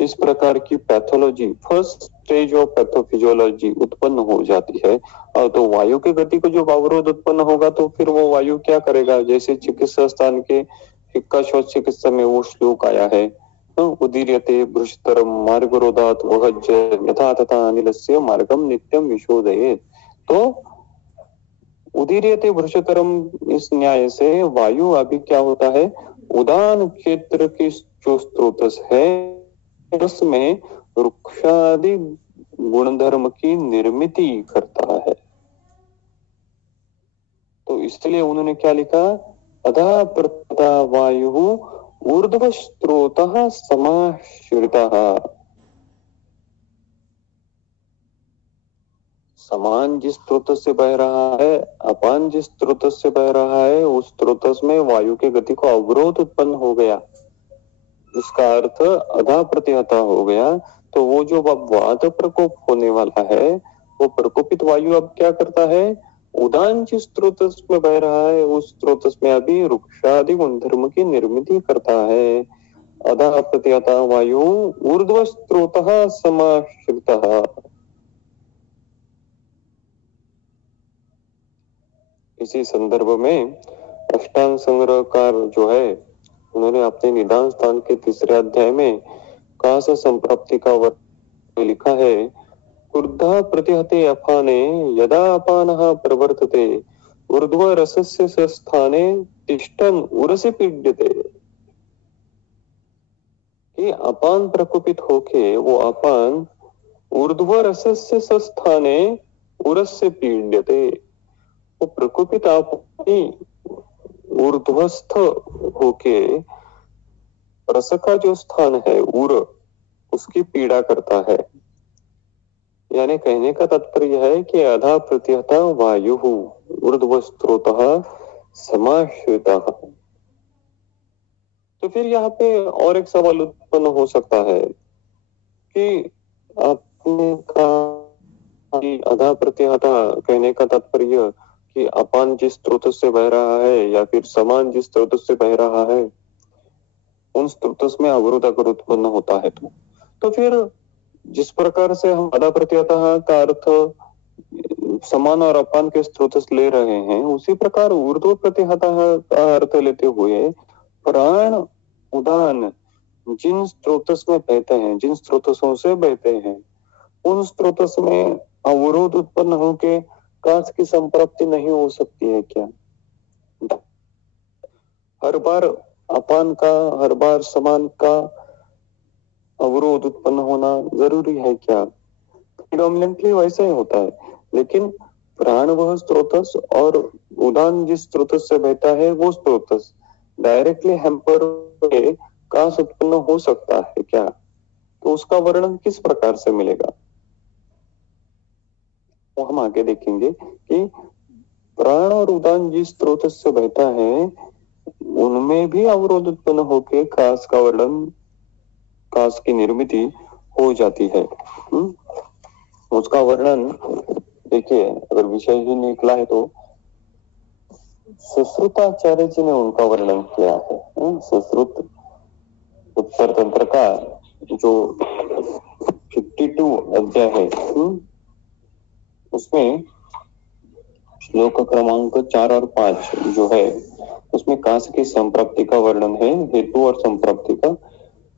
इस प्रकार की pathology, first stage of pathophysiology उत्पन्न हो जाती है। और तो वायु की गति को जो अवरोध उत्पन्न होगा तो फिर वो वायु क्या करेगा, जैसे चिकित्सा स्थान के हिक्का शोच चिकित्सा में वो श्लोक आया है, उदीर्यते भ्रुशतरम मार्गरोधात् वहज्ज यथा तथा अनिलस्य मार्गम नित्यम विशोधयेत्। तो उदीर्यते भ्रुशतरम इस न्याय से वायु अभी क्या होता है, उदान क्षेत्र की जो स्रोत है उसमें वृक्षादि गुणधर्म की निर्मिति करता है। तो इसलिए उन्होंने क्या लिखा, अधा प्रता वायु ऊर्ध्व स्रोतः समाश्रितः। समान जिस स्रोत से बह रहा है, अपान जिस स्रोत से बह रहा है उस स्रोत में वायु की गति को अवरोध उत्पन्न हो गया, इसका अर्थ अधा प्रतिहता हो गया। तो वो जो अब वात प्रकोप होने वाला है वो प्रकोपित वायु अब क्या करता है, उदान जिस स्रोत में बह रहा है उस स्रोत में अभी वृक्षादि गुणधर्म की निर्मिति करता है। अधा प्रतिहता वायु ऊर्ध्व स्रोतः समाश्रितः। इसी संदर्भ में अष्टांग संग्रहकार जो है उन्होंने अपने निदान स्थान के तीसरे अध्याय में कास संप्राप्ति का वर्णन लिखा है। ऊर्ध्वा प्रतिहते अपाने यदा अपानः प्रवर्तते ऊर्ध्व रसस्य स्थाने तिष्ठन् उरसि पीड्यते। कि अपान प्रकोपित होके वो अपान ऊर्ध्व रसस्य स्थाने उरस्य पीड्यते। वो प्रकोपित अपनी ऊर्ध्वस्थ होके रस का जो स्थान है उर उसकी पीड़ा करता है। यानी कहने का तात्पर्य है कि अधा प्रत्यहता वायु ऊर्ध्व स्त्रोतः समाश्रितः। तो फिर यहाँ पे और एक सवाल उत्पन्न हो सकता है कि आपने कहा कि अधा प्रत्यहता कहने का तात्पर्य कि अपान जिस स्रोत से बह रहा है या फिर समान जिस स्रोत से बह रहा है उन स्रोत में अवरोध अगर उत्पन्न होता है तो फिर जिस प्रकार से हम अधा प्रत्यहता का अर्थ समान और अपान के स्रोत से ले रहे हैं उसी प्रकार ऊर्ध्व प्रत्यहता का अर्थ लेते हुए प्राण उदान जिन स्रोतस में बहते हैं जिन स्रोतसों से बहते हैं उन स्रोतस में अवरोध उत्पन्न होके कांच की संप्राप्ति नहीं हो सकती है क्या? हर बार अपान का हर बार समान का अवरोध उत्पन्न होना जरूरी है क्या? प्रिडोमिनेंटली वैसा ही होता है, लेकिन प्राण वह स्रोतस और उदान जिस स्रोतस से बहता है वो स्रोतस डायरेक्टली हैम्पर होके कांच उत्पन्न हो सकता है क्या? तो उसका वर्णन किस प्रकार से मिलेगा वो हम आगे देखेंगे कि प्राण और उदान जिस स्रोत से बहता है उनमें भी अवरोध उत्पन्न होके कांच का वर्णन कांच की निर्मिति हो जाती है। उसका वर्णन देखिए, अगर विषय ही निकला है तो सुश्रुताचार्य जी ने उनका वर्णन किया है। सुश्रुत उत्तर तंत्र का जो 52 अध्याय है उसमें श्लोक क्रमांक 4 और 5 जो है उसमें कांच की संप्राप्ति का वर्णन है, हेतु और संप्राप्ति का।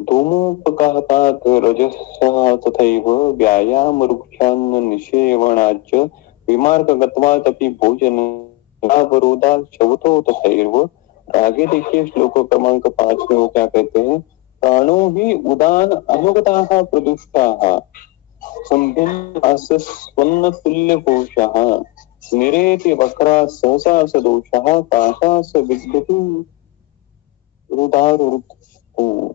धूमोपगाहतात् रजसः तथैव व्यायाम रुक्षान्न निषेवणाच्च विमार्गगत्वात् अपि भोजनावरोधा शवतो तथैव। आगे देखिए श्लोक क्रमांक 5 में वो क्या कहते हैं, प्राणो हि उदान अनुगताः प्रदुष्टाः संभिन्नास्वन्नतुल्यकोशः निरेति वक्रा सहसा सदोषः काशा स विद्यति रुदारुर्धु।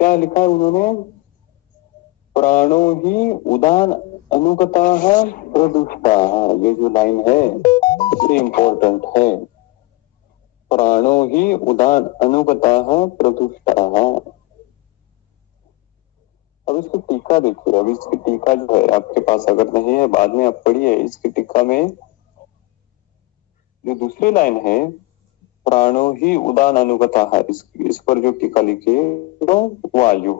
क्या लिखा उन्होंने, प्राणो ही उदान अनुगताः प्रदुष्टाः। ये जो लाइन है ये इंपॉर्टेंट है, प्राणो ही उदान अनुगताः प्रदुष्टाः। अब इसकी टीका देखिए, अब इसकी टीका जो है आपके पास अगर नहीं है बाद में आप पढ़िए। इसकी टीका में जो दूसरी लाइन है प्राणो ही उदान अनुगताः, इस पर जो टीका लिखी तो वायु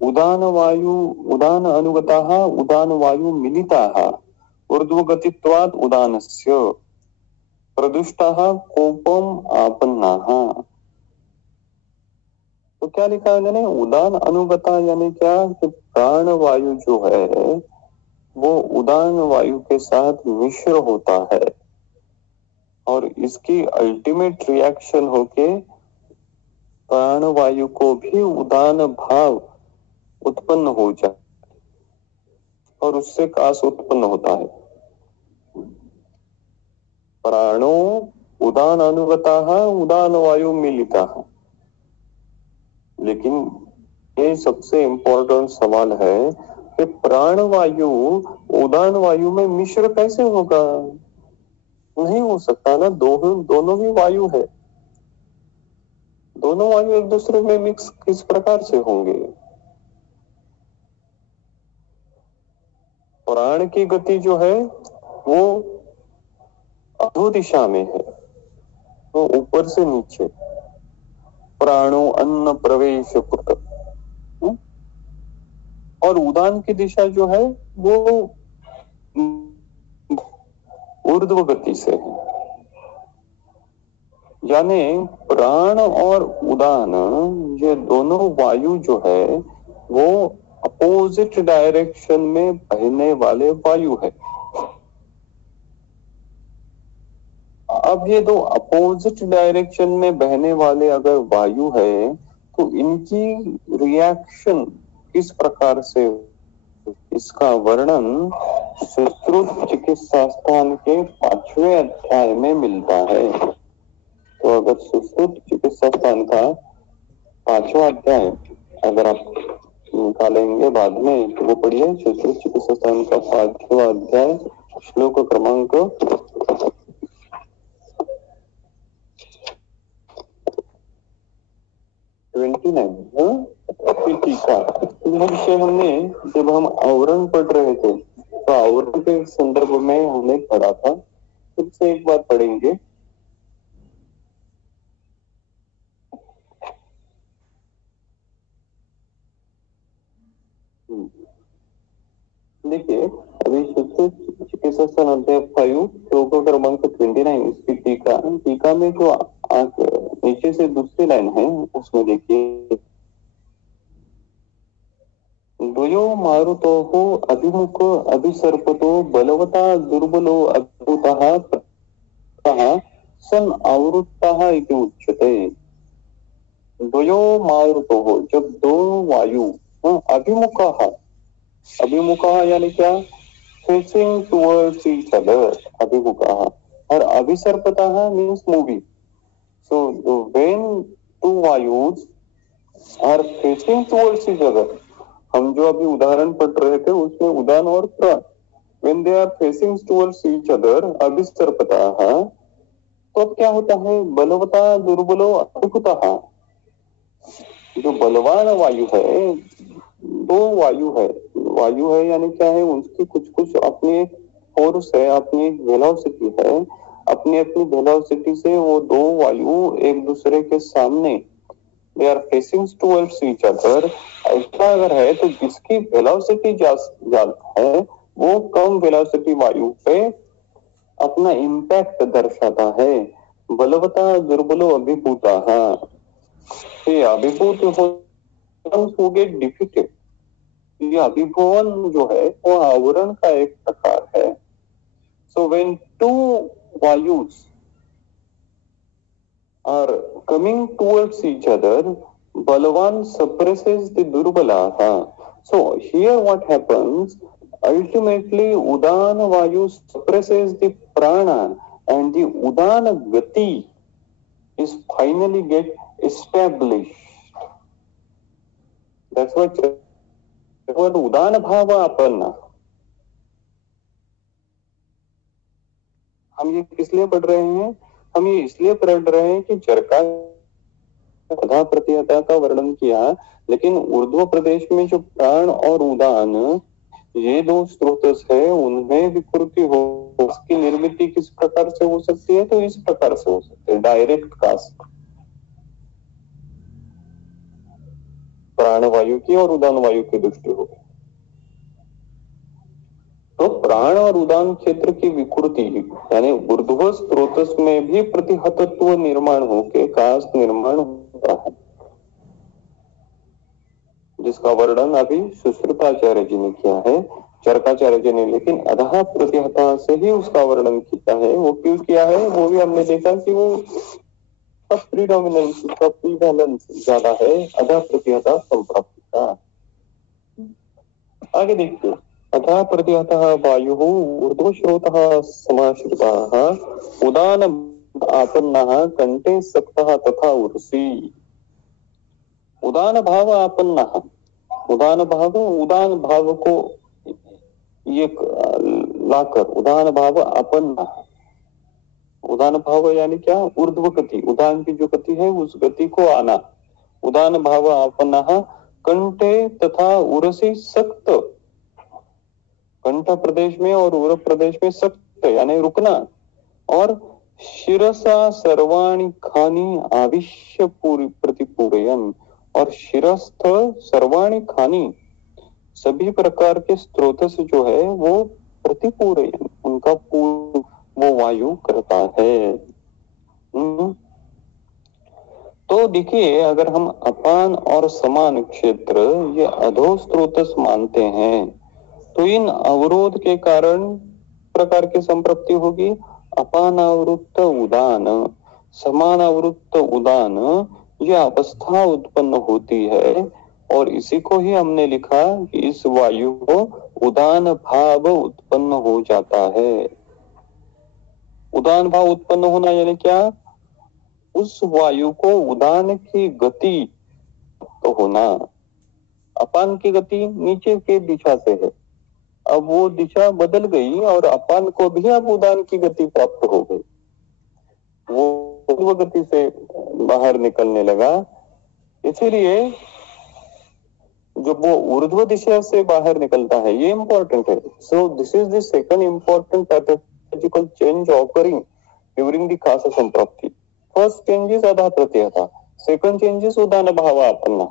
उदान वायु उदान अनुगताः उदान वायु मिलिताः ऊर्ध्वगतित्वात् उदानस्य प्रदुष्टाः कोपम आपन्नाः। तो क्या लिखा है उन्होंने, उदान अनुगता यानी क्या कि प्राण वायु जो है वो उदान वायु के साथ मिश्र होता है और इसकी अल्टीमेट रिएक्शन होके प्राण वायु को भी उदान भाव उत्पन्न हो जाए और उससे काश उत्पन्न होता है। प्राणो उदान अनुगताः उदान वायु मिलिताः। लेकिन ये सबसे इंपॉर्टेंट सवाल है कि प्राण वायु उदान वायु में मिश्र कैसे होगा? नहीं हो सकता ना, दोनों ही वायु है, दोनों वायु एक दूसरे में मिक्स किस प्रकार से होंगे? प्राण की गति जो है वो अधो दिशा में है, वो ऊपर से नीचे, प्राणो अन्न प्रवेश पुत्र। और उदान की दिशा जो है वो ऊर्ध्व गति से है। यानी प्राण और उदान, ये दोनों वायु जो है वो अपोजिट डायरेक्शन में बहने वाले वायु है। अब ये दो अपोजिट डायरेक्शन में बहने वाले अगर वायु है तो इनकी रिएक्शन किस प्रकार से, इसका वर्णन सुश्रुत चिकित्सा स्थान के 5वें अध्याय में मिलता है। तो अगर सुश्रुत चिकित्सा स्थान का 5वां अध्याय अगर आप निकालेंगे बाद में तो वो पढ़िए, सुश्रुत चिकित्सा स्थान का 5वां अध्याय श्लोक क्रमांक 29। टीका यह विषय हमने जब हम आवरण पढ़ रहे थे तो आवरण के संदर्भ में हमने पढ़ा था, फिर से एक बार पढ़ेंगे। देखिए अभी चिकित्सा स्थान अध्याय 5 श्लोक क्रमांक 29 इसकी टीका में जो नीचे से दूसरी लाइन है उसमें देखिए, द्वयो मारुतोः अभिमुख अभिसर्पतो बलवता दुर्बलो अद्भुतः सन आवृत्तः इति उच्यते। द्वयो मारुतोः, जब दो वायु अभिमुखः, अभिमुखः यानी क्या, फेसिंग टुवर्ड्स ईच अदर, अभिमुखः, और अभिसर्पतः means moving. So when two वायुस are facing towards each other, हम जो अभी उदाहरण पढ़ रहे थे उसमें उदान और प्राण, when they are facing towards each other अभिसर्पतः, तो अब क्या होता है, बलवता दुर्बलो अद्भुतः। जो बलवान वायु है, दो वायु है यानी क्या है, उसकी कुछ कुछ अपनी फोर्स है, अपनी वेलोसिटी है, अपनी वेलोसिटी से वो दो वायु एक दूसरे के सामने they are facing towards each other। ऐसा अगर है तो जिसकी वेलोसिटी ज्यादा है वो कम वेलोसिटी वायु पे अपना इम्पैक्ट दर्शाता है। बलवता दुर्बलो अभिभूतः, ये अभिभूत हो गेट डिफीटेड। ये अभिभवन जो है वो आवरण का एक प्रकार है। सो व्हेन टू वायुस are coming towards each other, Balavan suppresses the Durbalaha. So here what happens, ultimately Udana Vayu suppresses the Prana and the Udana Gati is finally get established. That's what Udana Bhava Aparna. हम ये किस लिए पढ़ रहे हैं, हम ये इसलिए पढ़ रहे हैं कि चरका अधा प्रत्ययता का वर्णन किया, लेकिन ऊर्ध्व प्रदेश में जो प्राण और उदान ये दो स्रोत है उनमें विकृति हो, उसकी निर्मित किस प्रकार से हो सकती है, तो इस प्रकार से हो सकती है, डायरेक्ट कास्ट प्राण वायु की और उदान वायु की दृष्टि हो। तो प्राण और उदान क्षेत्र की विकृति यानी ऊर्ध्व स्रोत में भी प्रतिहतत्व निर्माण होके कास्ट निर्माण होता है, जिसका वर्णन अभी सुश्रुताचार्य जी ने किया है, चरकाचार्य जी ने लेकिन अधः प्रतिहता से ही उसका वर्णन किया है। वो क्यों किया है वो भी हमने देखा कि वो प्रीडोमिनेंस, उसका प्रीवैलेंस ज्यादा है अधः प्रतिहता संप्राप्ति का। आगे देखिए, अतः प्रतिहतः वायुः ऊर्ध्वश्रोतः समाश्रितः उदान आपन्नः कंठे सक्तः तथा उर्सी। उदान भाव आपन्नः, उदान भाव को ये लाकर उदान भाव आपन्नः, उदान भाव यानी क्या, ऊर्ध्व गति, उदान की जो गति है उस गति को आना। उदान भाव आपन्नः कंठे तथा उरसी सक्त, कंठ प्रदेश में और उर प्रदेश में सक्त यानी रुकना, और शिरसा सर्वाणि खानी आविश्य पूरी प्रतिपूरयन, और शिरस्थ सर्वाणि खानी सभी प्रकार के स्रोत से जो है वो प्रतिपूरयन उनका वो वायु करता है। तो देखिए, अगर हम अपान और समान क्षेत्र ये अधो स्रोतस मानते हैं, तो इन अवरोध के कारण प्रकार की संप्रप्ति होगी। अपान आवृत्त उदान, समान आवृत्त उदान, यह अवस्था उत्पन्न होती है। और इसी को ही हमने लिखा कि इस वायु को उदान भाव उत्पन्न हो जाता है। उदान भाव उत्पन्न होना यानी क्या? उस वायु को उदान की गति तो होना। अपान की गति नीचे के दिशा से है, अब वो दिशा बदल गई और अपान को भी अब उदान की गति प्राप्त हो गई, वो गति से बाहर निकलने लगा। इसीलिए जब वो ऊर्ध्व दिशा से बाहर निकलता है, ये इंपॉर्टेंट है। So this is the second important pathological change occurring during the कास संप्राप्ति। फर्स्ट चेंज इज अधा प्रत्ययता, सेकंड चेंज इज उदान भाव आपन्ना।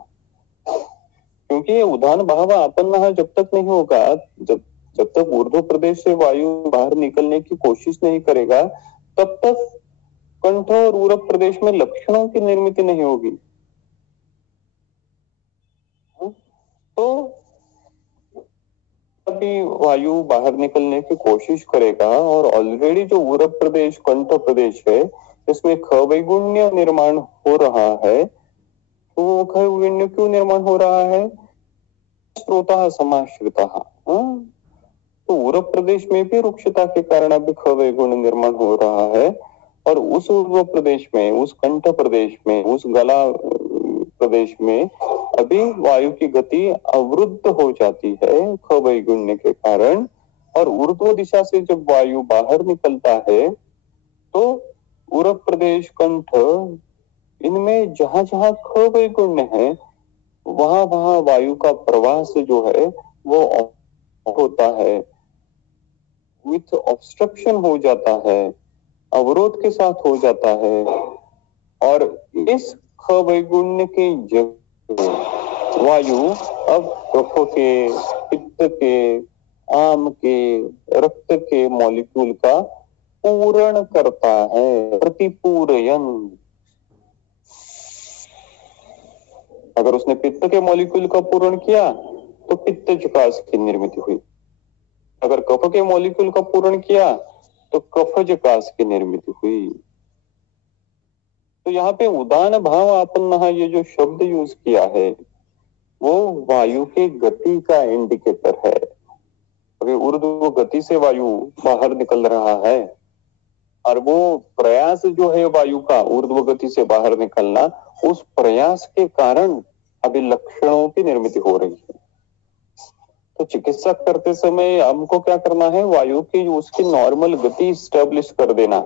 क्योंकि ये उदान भाव आपन्ना जब तक नहीं होगा, जब तक ऊर्ध्व प्रदेश से वायु बाहर निकलने की कोशिश नहीं करेगा, तब तक कंठ और ऊरक प्रदेश में लक्षणों की निर्मिति नहीं होगी। तो अभी वायु बाहर निकलने की कोशिश करेगा और ऑलरेडी जो ऊरक प्रदेश कंठ प्रदेश है, इसमें खवैगुण्य निर्माण हो रहा है। तो वो खवैगुण्य क्यों निर्माण हो रहा है? स्रोता समाश्रिता। तो ऊर्ध्व प्रदेश में भी रुक्षता के कारण अभी खवैगुण्य निर्माण हो रहा है, और उस ऊर्ध्व प्रदेश में, उस कंठ प्रदेश में, उस गला प्रदेश में अभी वायु की गति अवरुद्ध हो जाती है खवैगुण्य के कारण। और ऊर्ध्व दिशा से जब वायु बाहर निकलता है, तो ऊर्ध्व प्रदेश, कंठ, इनमें जहां जहां खवैगुण्य है, वहां वहां वायु का प्रवास जो है वो होता है, विथ ऑब्स्ट्रक्शन हो जाता है, अवरोध के साथ हो जाता है। और इस खवैगुण्य की जगह वायु अब कफ के, पित्त के, आम के, रक्त के मॉलिक्यूल का पूरण करता है, प्रतिपूरयन। अगर उसने पित्त के मॉलिक्यूल का पूरण किया तो पित्त जकास की निर्मित हुई, अगर कफ के मॉलिक्यूल का पूरण किया तो कफ जकास की निर्मित हुई। तो यहाँ पे उदान भाव आपन्ना ये जो शब्द यूज किया है, वो वायु के गति का इंडिकेटर है। अभी ऊर्ध्व गति से वायु बाहर निकल रहा है, और वो प्रयास जो है वायु का ऊर्ध्व गति से बाहर निकलना, उस प्रयास के कारण अभी लक्षणों की निर्मित हो रही है। तो चिकित्सा करते समय हमको क्या करना है? वायु की उसकी नॉर्मल गति स्टेब्लिश कर देना,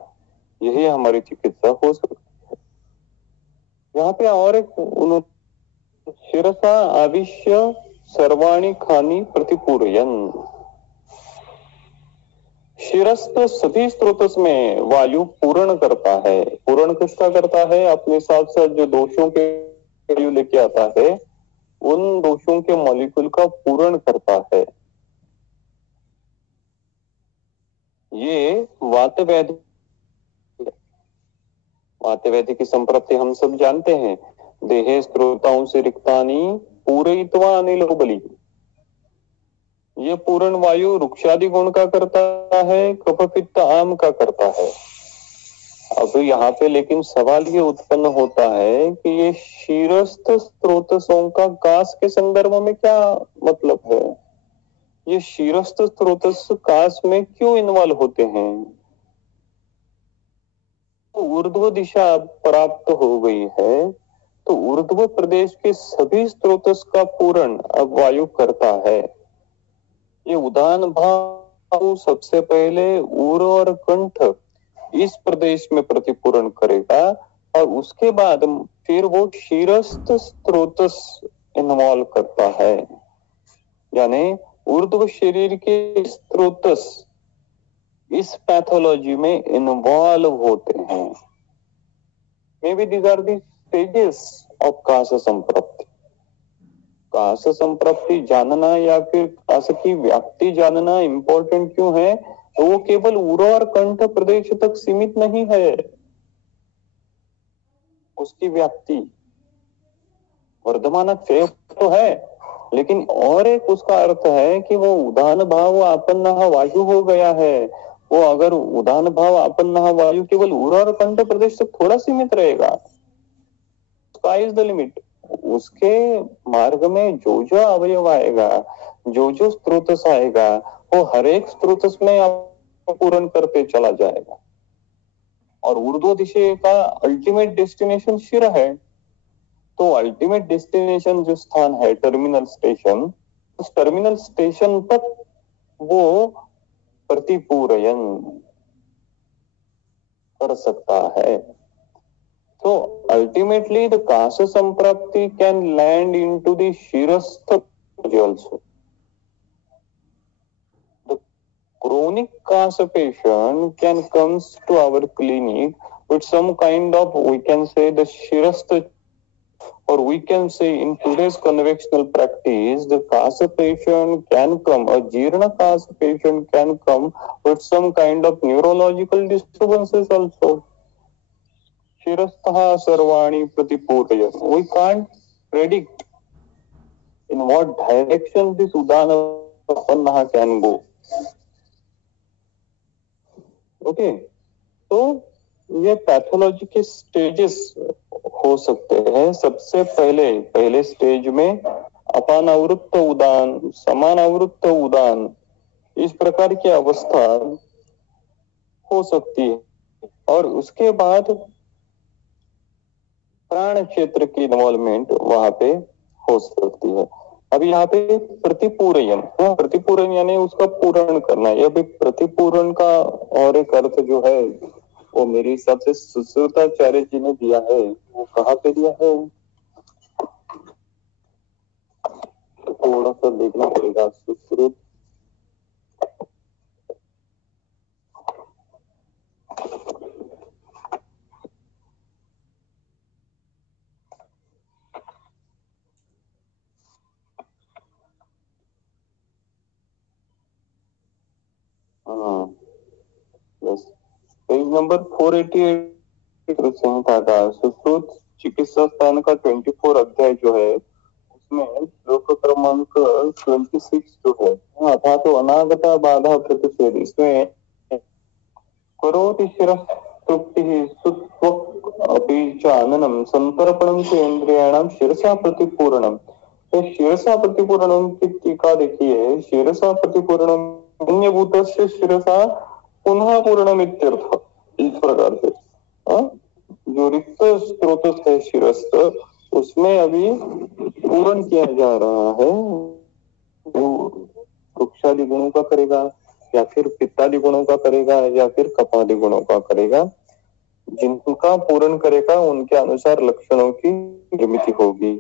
यही हमारी चिकित्सा हो सकती है। यहाँ पे और एक उन्होंने शिरसा आविश्य सर्वाणी खानी प्रतिपूरयन। शिरस्थ सभी स्रोतस में वायु पूर्ण करता है। पूर्ण किसका करता है? अपने साथ साथ जो दोषों के वायु लेके आता है, उन दोषों के मॉलिक्यूल का पूर्ण करता है। ये वातव्याधि, वातव्याधि की संप्रप्ति हम सब जानते हैं। देहे स्त्रोताओं से रिक्तानी पूरयित्वा अनिल बलि। ये पूर्ण वायु रुक्षादि गुण का करता है, कफ पित्त आम का करता है। अब यहाँ पे लेकिन सवाल ये उत्पन्न होता है कि ये शीरस्थ स्रोतसों का कास के संदर्भ में क्या मतलब है? ये शीरस्थ स्रोतस कास में क्यों इन्वॉल्व होते हैं? तो ऊर्ध्व दिशा प्राप्त हो गई है, तो ऊर्ध्व प्रदेश के सभी स्रोतस का पूर्ण अब वायु करता है। ये उदान भाव सबसे पहले ऊर और कंठ इस प्रदेश में प्रतिपूर्ण करेगा, और उसके बाद फिर वो शीरस्थ स्रोतस इन्वॉल्व करता है, यानी ऊर्ध्व शरीर के स्रोतस इस पैथोलॉजी में इन्वॉल्व होते हैं। Maybe these are the stages of कास संप्रप्ति। कास संप्रप्ति जानना या फिर कास की व्याप्ति जानना इंपॉर्टेंट क्यों है? तो वो केवल उर और कंठ प्रदेश तक सीमित नहीं है उसकी व्याप्ति। वर्धमान क्षय तो है, लेकिन और एक उसका अर्थ है कि वो उदान भाव आपन्न वायु हो गया है। वो अगर उदान भाव आपन्न वायु केवल उर और कंठ प्रदेश तक थोड़ा सीमित रहेगा, स्काई इज द लिमिट। उसके मार्ग में जो जो अवयव आएगा, जो जो स्रोतस आएगा, वो हर एक स्रोतस में पूर्ण करते चला जाएगा। और ऊर्ध्व दिशा का अल्टीमेट डेस्टिनेशन शिर है। तो अल्टीमेट डेस्टिनेशन जो स्थान है टर्मिनल स्टेशन, उस टर्मिनल स्टेशन तक वो प्रतिपूरयन कर सकता है। So ultimately the Kasa Samprapti can land into the Shirastha also. The chronic Kasa patient can comes to our clinic with some kind of, we can say, the Shirastha, or we can say in today's conventional practice, the Kasa patient can come, a Jirna Kasa patient can come with some kind of neurological disturbances also. Shirastha sarvani pratipuraya. We can't predict in what direction this udana panna can go. Okay, तो ये pathology के stages हो सकते हैं। सबसे पहले stage में अपानावृत्त उदान, समानावृत्त उदान, इस प्रकार की अवस्था हो सकती है। और उसके बाद प्राण क्षेत्र की इन्वॉल्वमेंट वहां पे हो सकती है। अब यहाँ पे प्रतिपूरयन, प्रतिपूरन यानी उसका पूर्ण करना है। अभी प्रतिपूरण का और एक अर्थ जो है वो मेरे हिसाब से सुश्रुताचार्य जी ने दिया है। वो कहाँ पे दिया है, थोड़ा सा देखना पड़ेगा। सुश्रुत पेज नंबर 488 संहिता का सुश्रुत चिकित्सा स्थान का 24 अध्याय जो है उसमें श्लोक क्रमांक 26 जो है, अथा तो अनागता बाधा प्रतिषेध, इसमें करोति शिरः तृप्तिः सुत्वक् चाननम संतर्पणम च इंद्रियाणाम शिरसा प्रतिपूर्णम। तो शिरसा प्रतिपूर्णम की टीका देखिए, शिरसा प्रतिपूर्णम पुण्यभूतस्य शिरसा पुनः पूर्णम इत्यर्थ। इस प्रकार से जो रिक्त स्रोत है शिरस्थ, उसमें अभी पूर्ण किया जा रहा है। वो वृक्षादि गुणों का करेगा या फिर पित्तादि गुणों का करेगा या फिर कपादि गुणों का करेगा। जिनका पूर्ण करेगा उनके अनुसार लक्षणों की निर्मिति होगी।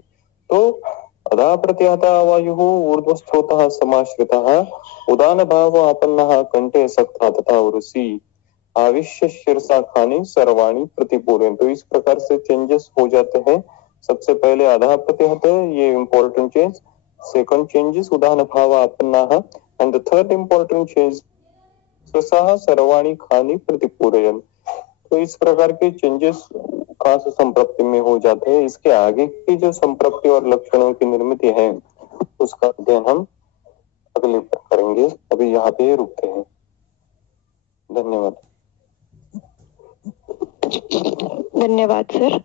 तो अधा प्रत्यहता वायु ऊर्ध्वस्थोतः समाश्रितः उदान भाव आपन्नः कंठे सक्ता तथा उरुसी आविश्य शीर्षा खानी सर्वाणी प्रतिपूर्ण। तो इस प्रकार से चेंजेस हो जाते हैं। सबसे पहले आधा प्रत्यहत, ये इंपॉर्टेंट चेंज। सेकंड चेंजेस उदान भाव आपन्नः, and the third important change सर्वाणी खानी प्रतिपूरयन। तो इस प्रकार के चेंजेस काश संप्रप्ति में हो जाते हैं। इसके आगे की जो संप्रप्ति और लक्षणों की निर्मिति है उसका अध्ययन हम अगले पर करेंगे। अभी यहाँ पे रुकते हैं। धन्यवाद। धन्यवाद सर।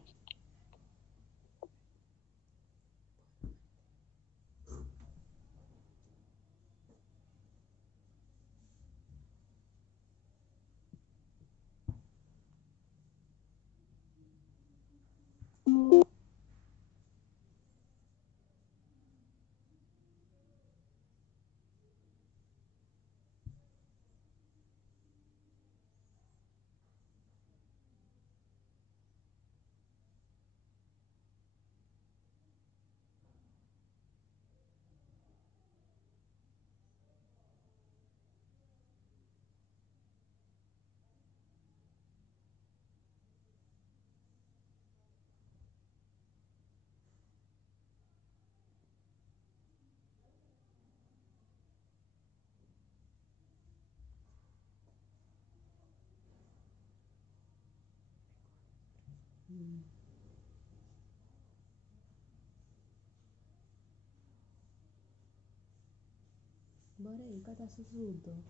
बरं एका तासाचं होतं.